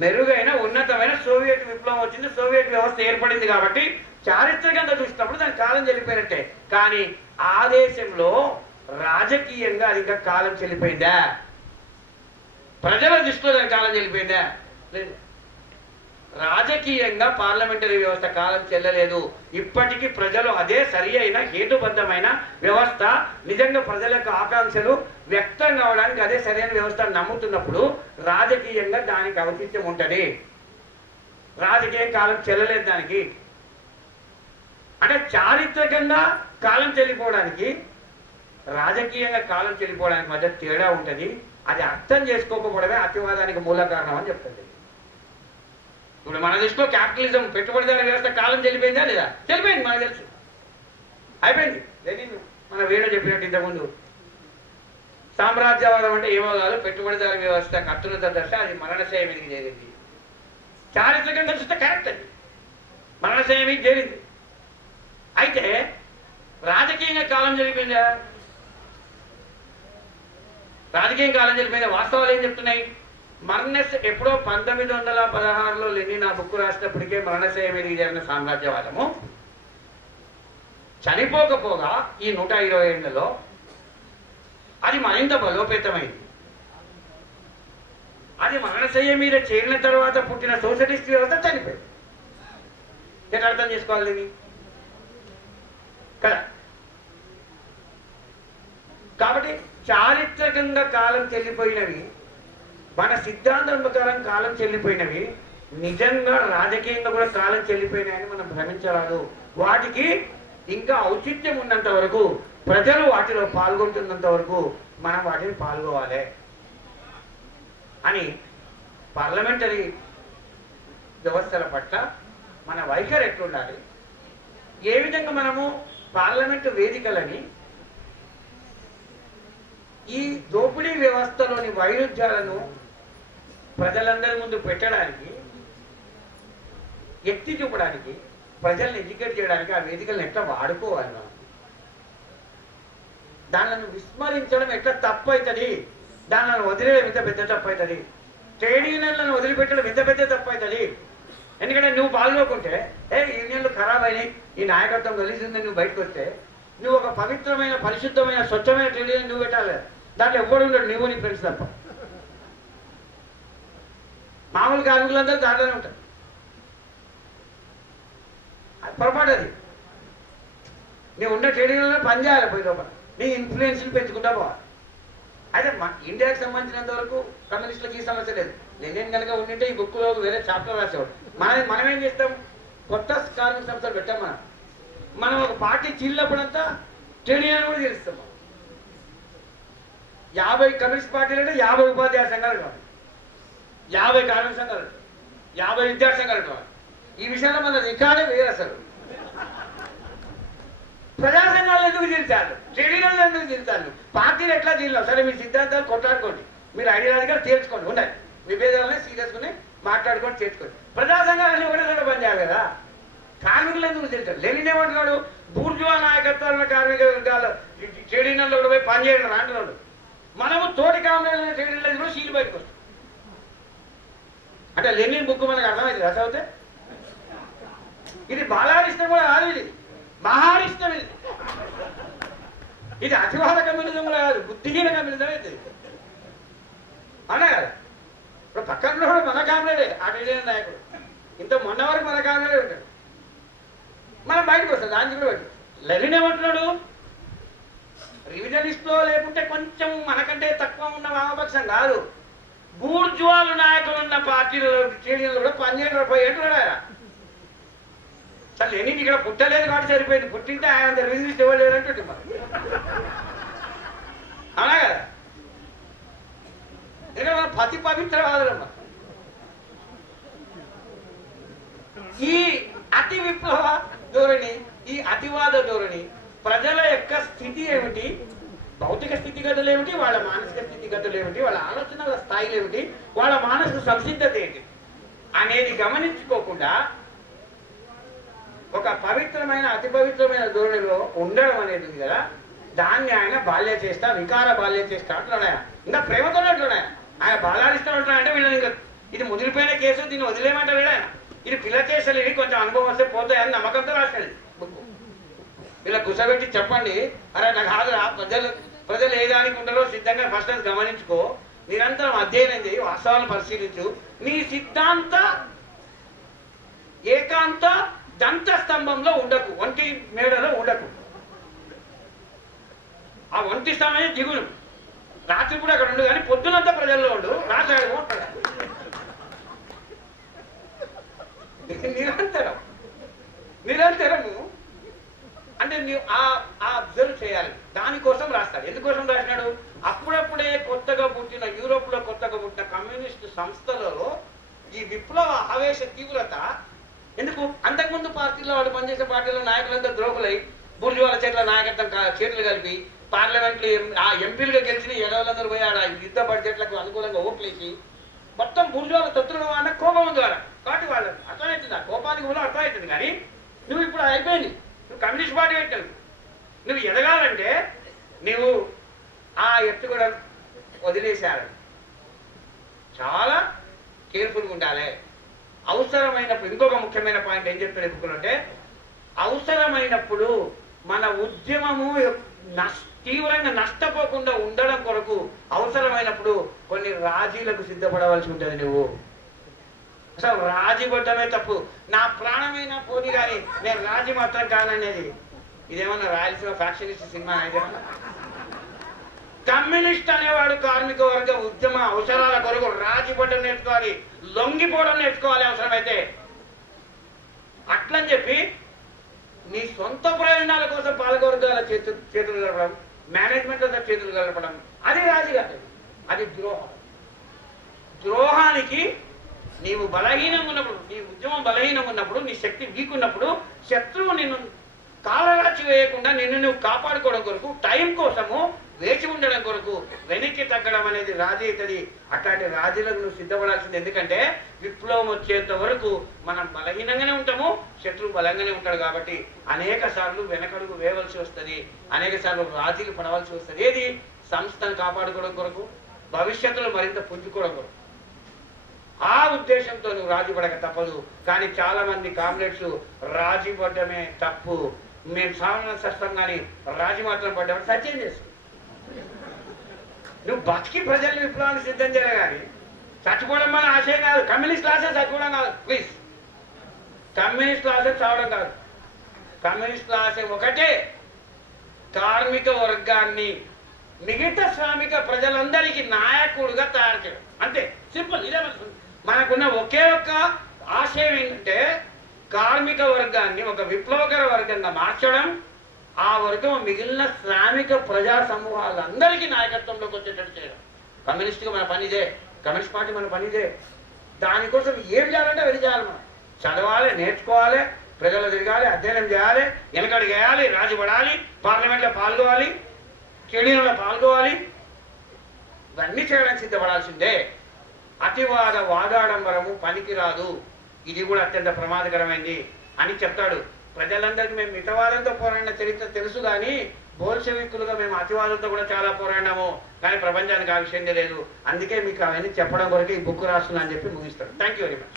మెరుగైన ఉన్నతమైన సోవియట్ విప్లవం వచ్చింది, సోవియట్ వ్యవస్థ ఏర్పడింది. కాబట్టి చారిత్రకంగా చూసినప్పుడు దాని కాలం చెల్లిపోయినట్టే. కానీ ఆ దేశంలో రాజకీయంగా అది ఇంకా కాలం చెల్లిపోయిందా? ప్రజల దృష్టిలో దాని కాలం చెల్లిపోయిందా? లేదు. రాజకీయంగా పార్లమెంటరీ వ్యవస్థ కాలం చెల్లలేదు. ఇప్పటికీ ప్రజలు అదే సరి అయిన హేతుబద్ధమైన వ్యవస్థ, నిజంగా ప్రజల యొక్క ఆకాంక్షలు వ్యక్తం కావడానికి అదే సరైన వ్యవస్థ నమ్ముతున్నప్పుడు రాజకీయంగా దానికి ఔచిత్యం ఉంటుంది. రాజకీయ కాలం చెల్లలేదు దానికి. అంటే చారిత్రకంగా కాలం చెల్లిపోవడానికి రాజకీయంగా కాలం చెల్లిపోవడానికి మధ్య తేడా ఉంటుంది. అది అర్థం చేసుకోకపోవడమే అతివాదానికి మూల కారణం అని చెప్తుంది. ఇప్పుడు మన దృష్టిలో క్యాపిటలిజం పెట్టుబడిదారి వ్యవస్థ కాలం చెల్లిపోయిందా లేదా? చెల్లిపోయింది, మనకు తెలుసు, అయిపోయింది. లెనిన్ మన వేణు చెప్పినట్టు ఇంతకుముందు సామ్రాజ్యవాదం అంటే ఏమో కాదు, పెట్టుబడిదారి వ్యవస్థ అత్యున్నత దశ, అది మరణశయ మీదకి చేరింది. చారిత్రకంగా చూస్తే కరెక్ట్, అది మరణశయ మీదకి చేరింది. అయితే రాజకీయంగా కాలం చెల్లిపోయిందా? రాజకీయం కాలం చెల్లిపోయిందా? వాస్తవాలు ఏం చెప్తున్నాయి? ఎప్పుడో 1916లో లెనిన్ ఆ బుక్ రాసినప్పటికే మరణశయ మీదకి చేరిన సామ్రాజ్యవాదము చనిపోకపోగా ఈ 120 ఏళ్లలో అది మరింత బలోపేతమైంది. అది మరణశయ్య మీద చేరిన తర్వాత పుట్టిన సోషలిస్ట్ వ్యవస్థ చనిపోయింది. ఎట్లా అర్థం చేసుకోవాలి ఇది కదా? కాబట్టి చారిత్రకంగా కాలం చెల్లిపోయినవి, మన సిద్ధాంతం ప్రకారం కాలం చెల్లిపోయినవి నిజంగా రాజకీయంగా కూడా కాలం చెల్లిపోయినాయని మనం భ్రమించరాదు. వాటికి ఇంకా ఔచిత్యం ఉన్నంత వరకు, ప్రజలు వాటిలో పాల్గొంటున్నంత వరకు మనం వాటిని పాల్గొవాలి అని పార్లమెంటరీ వ్యవస్థల పట్ల మన వైఖరి ఎట్లుండాలి, ఏ విధంగా మనము పార్లమెంటు వేదికలని ఈ దోపిడీ వ్యవస్థలోని వైరుధ్యాలను ప్రజలందరి ముందు పెట్టడానికి, ఎత్తి చూపడానికి, ప్రజల్ని ఎడ్యుకేట్ చేయడానికి ఆ వేదికలను ఎట్లా వాడుకోవాలి, మనం దానిని విస్మరించడం ఎట్లా తప్పు అవుతుంది, దానిని వదిలేయడం ఎంత పెద్ద తప్పు అవుతుంది, ట్రేడ్ యూనియన్లను వదిలిపెట్టడం ఎంత పెద్ద తప్పు అవుతుంది. ఎందుకంటే నువ్వు పాల్గొకుంటే యూనియన్లు ఖరాబ్ అయినాయి, ఈ నాయకత్వం కలిసిందని నువ్వు బయటకు వస్తే, నువ్వు ఒక పవిత్రమైన, పరిశుద్ధమైన, స్వచ్ఛమైన ట్రేడ్ యూనియన్ నువ్వు పెట్టాలి. దాంట్లో ఎవ్వడు ఉండడు, నువ్వు నీ ఫ్రెండ్స్ తప్ప. మామూలు కార్మికులందరూ దాంట్లోనే ఉంటారు. అది పొరపాటు. అది నువ్వు ఉన్న ట్రేడ్ యూనియన్లో పనిచేయాలి, పోయి లోపల నీ ఇన్ఫ్లుయెన్స్ని పెంచుకుంటా పోవాలి. అయితే ఇండియాకి సంబంధించినంత వరకు కమ్యూనిస్టులకు ఈ సమస్య లేదు. లెనిన్ కనుక ఉండింటే ఈ బుక్లో వేరే చాప్టర్ రాసేవాడు. మనం ఏం చేస్తాం, కొత్త కార్మిక సంస్థలు పెట్టాం. మనం ఒక పార్టీ చీలినప్పుడంతా ట్రేడ్ యూనియన్ కూడా చేస్తాం. 50 కమ్యూనిస్ట్ పార్టీలు అంటే 50 ఉపాధ్యాయ సంఘాలు కావాలి, 50 కార్మిక సంఘాలు, 50 విద్యార్థి సంఘాలు కావాలి. ఈ విషయంలో మన రికార్డే వేరు. అసలు ప్రజా సంఘాలు ఎందుకు తీర్చాలి, ట్రేడ్ యూనియన్లు ఎందుకు తీర్చాలి, పార్టీలు ఎట్లా తీర్చాలి? సరే, మీ సిద్ధాంతాలు కొట్లాడుకోండి, మీరు ఐడియాలజీగా తీర్చుకోండి, ఉండాలి, విభేదాలని సీరియస్గానే మాట్లాడుకొని చేర్చుకోండి. ప్రజా సంఘాలన్నీ ఒకటే దగ్గర పనిచేయాలి కదా. కార్మికులు ఎందుకు తీర్చాలి? లెనిన్ ఏమంటున్నాడు, బూర్జువా నాయకత్వాల కార్మిక వర్గాలు ట్రేడ్ యూనియన్లో కూడా పోయి పనిచేయడం అంటున్నాడు. మనము తోటి కాంగ్రెస్ ట్రేడ్ యూనియన్ కూడా సీలు బయటకు వస్తాం. అంటే లెనిన్ బుక్ మనకు అర్థమైంది కదా చదివితే? ఇది బాలారిష్టం కూడా కాదు, ఇది మహారిష్టం. ఇది అతివాద కమ్యూనిజం కూడా కాదు, బుద్ధిహీన కమ్యూనిజం అయితే. అవునా కదా? ఇప్పుడు పక్కన కూడా మన కాంగ్రెడే ఆ ట్రేడ్ నాయకుడు, ఇంత మొన్న వరకు మన కాంగ్రెడే ఉంటాడు. మనం బయటకు వస్తాం, దానికి కూడా బయటకు. లెనిన్ ఏమంటున్నాడు, రివిజనిస్ట్లో లేకుంటే కొంచెం మనకంటే తక్కువ ఉన్న వామపక్షం కాదు, బూర్జువాలు నాయకులు ఉన్న పార్టీలలో ట్రేడ్ యూనియన్లు కూడా పనిచేయడం పోయేట్టున్నాడు ఆయన. అసలు లెనిన్ ఇక్కడ పుట్టలేదు కాబట్టి సరిపోయింది, పుట్టింటే ఆయన రివిజనిస్ట్ ఇవ్వలేదు అంటుంటే మరి. అవునా కదా? ఎందుకంటే మన పతి పవిత్రవాదులమ్మ. ఈ అతి విప్లవ ధోరణి, ఈ అతివాద ధోరణి ప్రజల యొక్క స్థితి ఏమిటి, భౌతిక స్థితిగతులు ఏమిటి, వాళ్ళ మానసిక స్థితిగతులు ఏమిటి, వాళ్ళ ఆలోచనల స్థాయిలు ఏమిటి, వాళ్ళ మానసిక సంసిద్ధత ఏంటి అనేది గమనించుకోకుండా ఒక పవిత్రమైన, అతి పవిత్రమైన ధోరణిలో ఉండడం అనేది ఉంది కదా, దాన్ని ఆయన బాల్య చేష్ట, వికార బాల్య చేష్ట అంటున్నాడు. ఆయన ఇంకా ప్రేమతోనే అంటున్నాడు. ఆయన బాలారిష్టం అంటున్నాడు. అంటే వీళ్ళని ఇంకా ఇది ముదిరిపోయిన కేసు, దీన్ని వదిలేయమంటాడు ఆయన. ఇది పిల్ల కేసులు, ఇవి కొంచెం అనుభవం వస్తే పోతాయని నమ్మకంతో రాశాడు బుక్. ఇలా కూర్చోబెట్టి చెప్పండి, అరే నాకు కాదురా, ప్రజలు ఏ దానికి ఉండరో సిద్ధంగా ఫస్ట్ అది గమనించుకో, నిరంతరం అధ్యయనం చేయి, వాస్తవాలను పరిశీలించు, నీ సిద్ధాంత ఏకాంత దంత స్తంభంలో ఉండకు, ఒంటి మేడలో ఉండకు. ఆ ఒంటి స్థానం దిగులు, రాత్రి కూడా అక్కడ ఉండు, కానీ పొద్దునంతా ప్రజల్లో ఉండు, రాత్రి నిరంతరము అనేది అబ్జర్వ్ చేయాలి. దానికోసం రాస్తాడు. ఎందుకోసం రాసినాడు? అప్పుడప్పుడే కొత్తగా పుట్టిన యూరోప్ లో కొత్తగా పుట్టిన కమ్యూనిస్టు సంస్థలలో ఈ విప్లవ ఆవేశ తీవ్రత ఎందుకు? అంతకుముందు పార్టీలో వాళ్ళు పనిచేసే పార్టీలో నాయకులంతా ద్రోహులై బుర్జువాల చేతుల నాయకత్వం చేతులు కలిపి పార్లమెంట్లు ఎంపీలుగా గెలిచిన ఎగవలందరూ పోయి ఆడ యుద్ధ బడ్జెట్లకు అనుకూలంగా ఓట్లేసి మొత్తం బుర్జువాల తొత్తులు అన్న కోపం ద్వారా కాబట్టి వాళ్ళు అర్థమవుతుంది. ఆ కోపానికి కూడా అర్థమవుతుంది. కానీ నువ్వు ఇప్పుడు అయిపోయింది, నువ్వు కమ్యూనిస్ట్ పార్టీ పెట్టావు. నువ్వు ఎదగాలంటే నువ్వు ఆ ఎత్తు కూడా వదిలేశారు. చాలా కేర్ఫుల్గా ఉండాలి. అవసరమైనప్పుడు ఇంకొక ముఖ్యమైన పాయింట్ ఏం చెప్తారు బుక్కులు అంటే, అవసరమైనప్పుడు మన ఉద్యమము తీవ్రంగా నష్టపోకుండా ఉండడం కొరకు అవసరమైనప్పుడు కొన్ని రాజీలకు సిద్ధపడవలసి ఉంటుంది. నువ్వు అసలు రాజీ పడ్డమే తప్పు. నా ప్రాణమైన పోనీ కానీ నేను రాజీ మాత్రం కాననేది ఇదేమన్నా రాయలసీమ ఫ్యాక్షనిస్ట్ సినిమా ఇదేమన్నా? కమ్యూనిస్ట్ అనేవాడు కార్మిక వర్గ ఉద్యమ అవసరాల కొరకు రాజీ పడ్డం నేర్చుకోవాలి, లొంగిపోవడం నేర్చుకోవాలి అవసరమైతే. అట్లని చెప్పి నీ సొంత ప్రయోజనాల కోసం పాలకవర్గాల చేతులు గడపడం, మేనేజ్మెంట్ అంతా చేతులు గడపడం అది రాజీ కాదు, అది ద్రోహం. ద్రోహానికి నీవు బలహీనంగా ఉన్నప్పుడు, నీ ఉద్యమం బలహీనంగా ఉన్నప్పుడు, నీ శక్తి వీక్ ఉన్నప్పుడు శత్రువు నిన్ను కాలరాచి వేయకుండా నిన్ను నువ్వు కాపాడుకోవడం కొరకు, టైం కోసము వేచి ఉండడం కొరకు వెనక్కి తగ్గడం అనేది రాజీ అవుతుంది. అట్లాంటి రాజీలకు నువ్వు సిద్ధపడాల్సింది. ఎందుకంటే విప్లవం వచ్చేంత వరకు మనం బలహీనంగానే ఉంటాము, శత్రువు బలంగానే ఉంటాడు. కాబట్టి అనేక సార్లు వెనకడుగు వేయవలసి వస్తుంది, అనేక సార్లు రాజీలు పడవలసి వస్తుంది. ఏది? సంస్థను కాపాడుకోవడం కొరకు, భవిష్యత్తులో మరింత పుంజుకోవడం కొరకు. ఆ ఉద్దేశంతో నువ్వు రాజీ పడక తప్పదు. కానీ చాలా మంది కామ్రేడ్స్ రాజీ పడ్డమే తప్పు, మేము సామాన్య సస్తం కానీ రాజీ మాత్రం పడ్డామని సత్యం చేస్తాం. నువ్వు బతికి ప్రజల్ని విప్లవాన్ని సిద్ధం చేయాలి. కానీ చచ్చిపోవడం మన ఆశయం కాదు. కమ్యూనిస్ట్ ఆశయం చచ్చిపోవడం కాదు. ప్లీజ్, కమ్యూనిస్ట్ ఆశయం చావడం కాదు. కమ్యూనిస్ట్ ఆశయం ఒకటే, కార్మిక వర్గాన్ని మిగతా శ్రామిక ప్రజలందరికీ నాయకుడుగా తయారు చేయడం. అంతే, సింపుల్. ఇదే మనకున్న ఒకే ఒక్క ఆశయం ఏంటంటే కార్మిక వర్గాన్ని ఒక విప్లవకర వర్గంగా మార్చడం, ఆ వర్గం మిగిలిన శ్రామిక ప్రజా సమూహాలందరికీ నాయకత్వంలోకి వచ్చేటట్టు చేయడం. కమ్యూనిస్ట్గా మన పనిదే, కమ్యూనిస్ట్ పార్టీ మన పనిదే. దానికోసం ఏం చేయాలంటే అది చేయాలి. మనం చదవాలి, నేర్చుకోవాలి, ప్రజలు తిరగాలి, అధ్యయనం చేయాలి, వెనకడుగు వేయాలి, రాజుపడాలి, పార్లమెంట్లో పాల్గొవాలి, ట్రేడింగ్లో పాల్గొవాలి. ఇవన్నీ చేయడానికి సిద్ధపడాల్సిందే. అతివాద వాదాడంబరము పనికిరాదు, ఇది కూడా అత్యంత ప్రమాదకరమైంది అని చెప్తాడు. ప్రజలందరికీ మేము మితవాదంతో పోరాడిన చరిత్ర తెలుసు, కానీ బోల్షెవిక్కులుగా మేము అతివాదంతో కూడా చాలా పోరాడినాము. కానీ ప్రపంచానికి ఆ విషయం తెలియదు. అందుకే మీకు అవన్నీ చెప్పడం కొరకు ఈ బుక్ రాస్తున్నా అని చెప్పి ముగిస్తాడు. Thank you very much.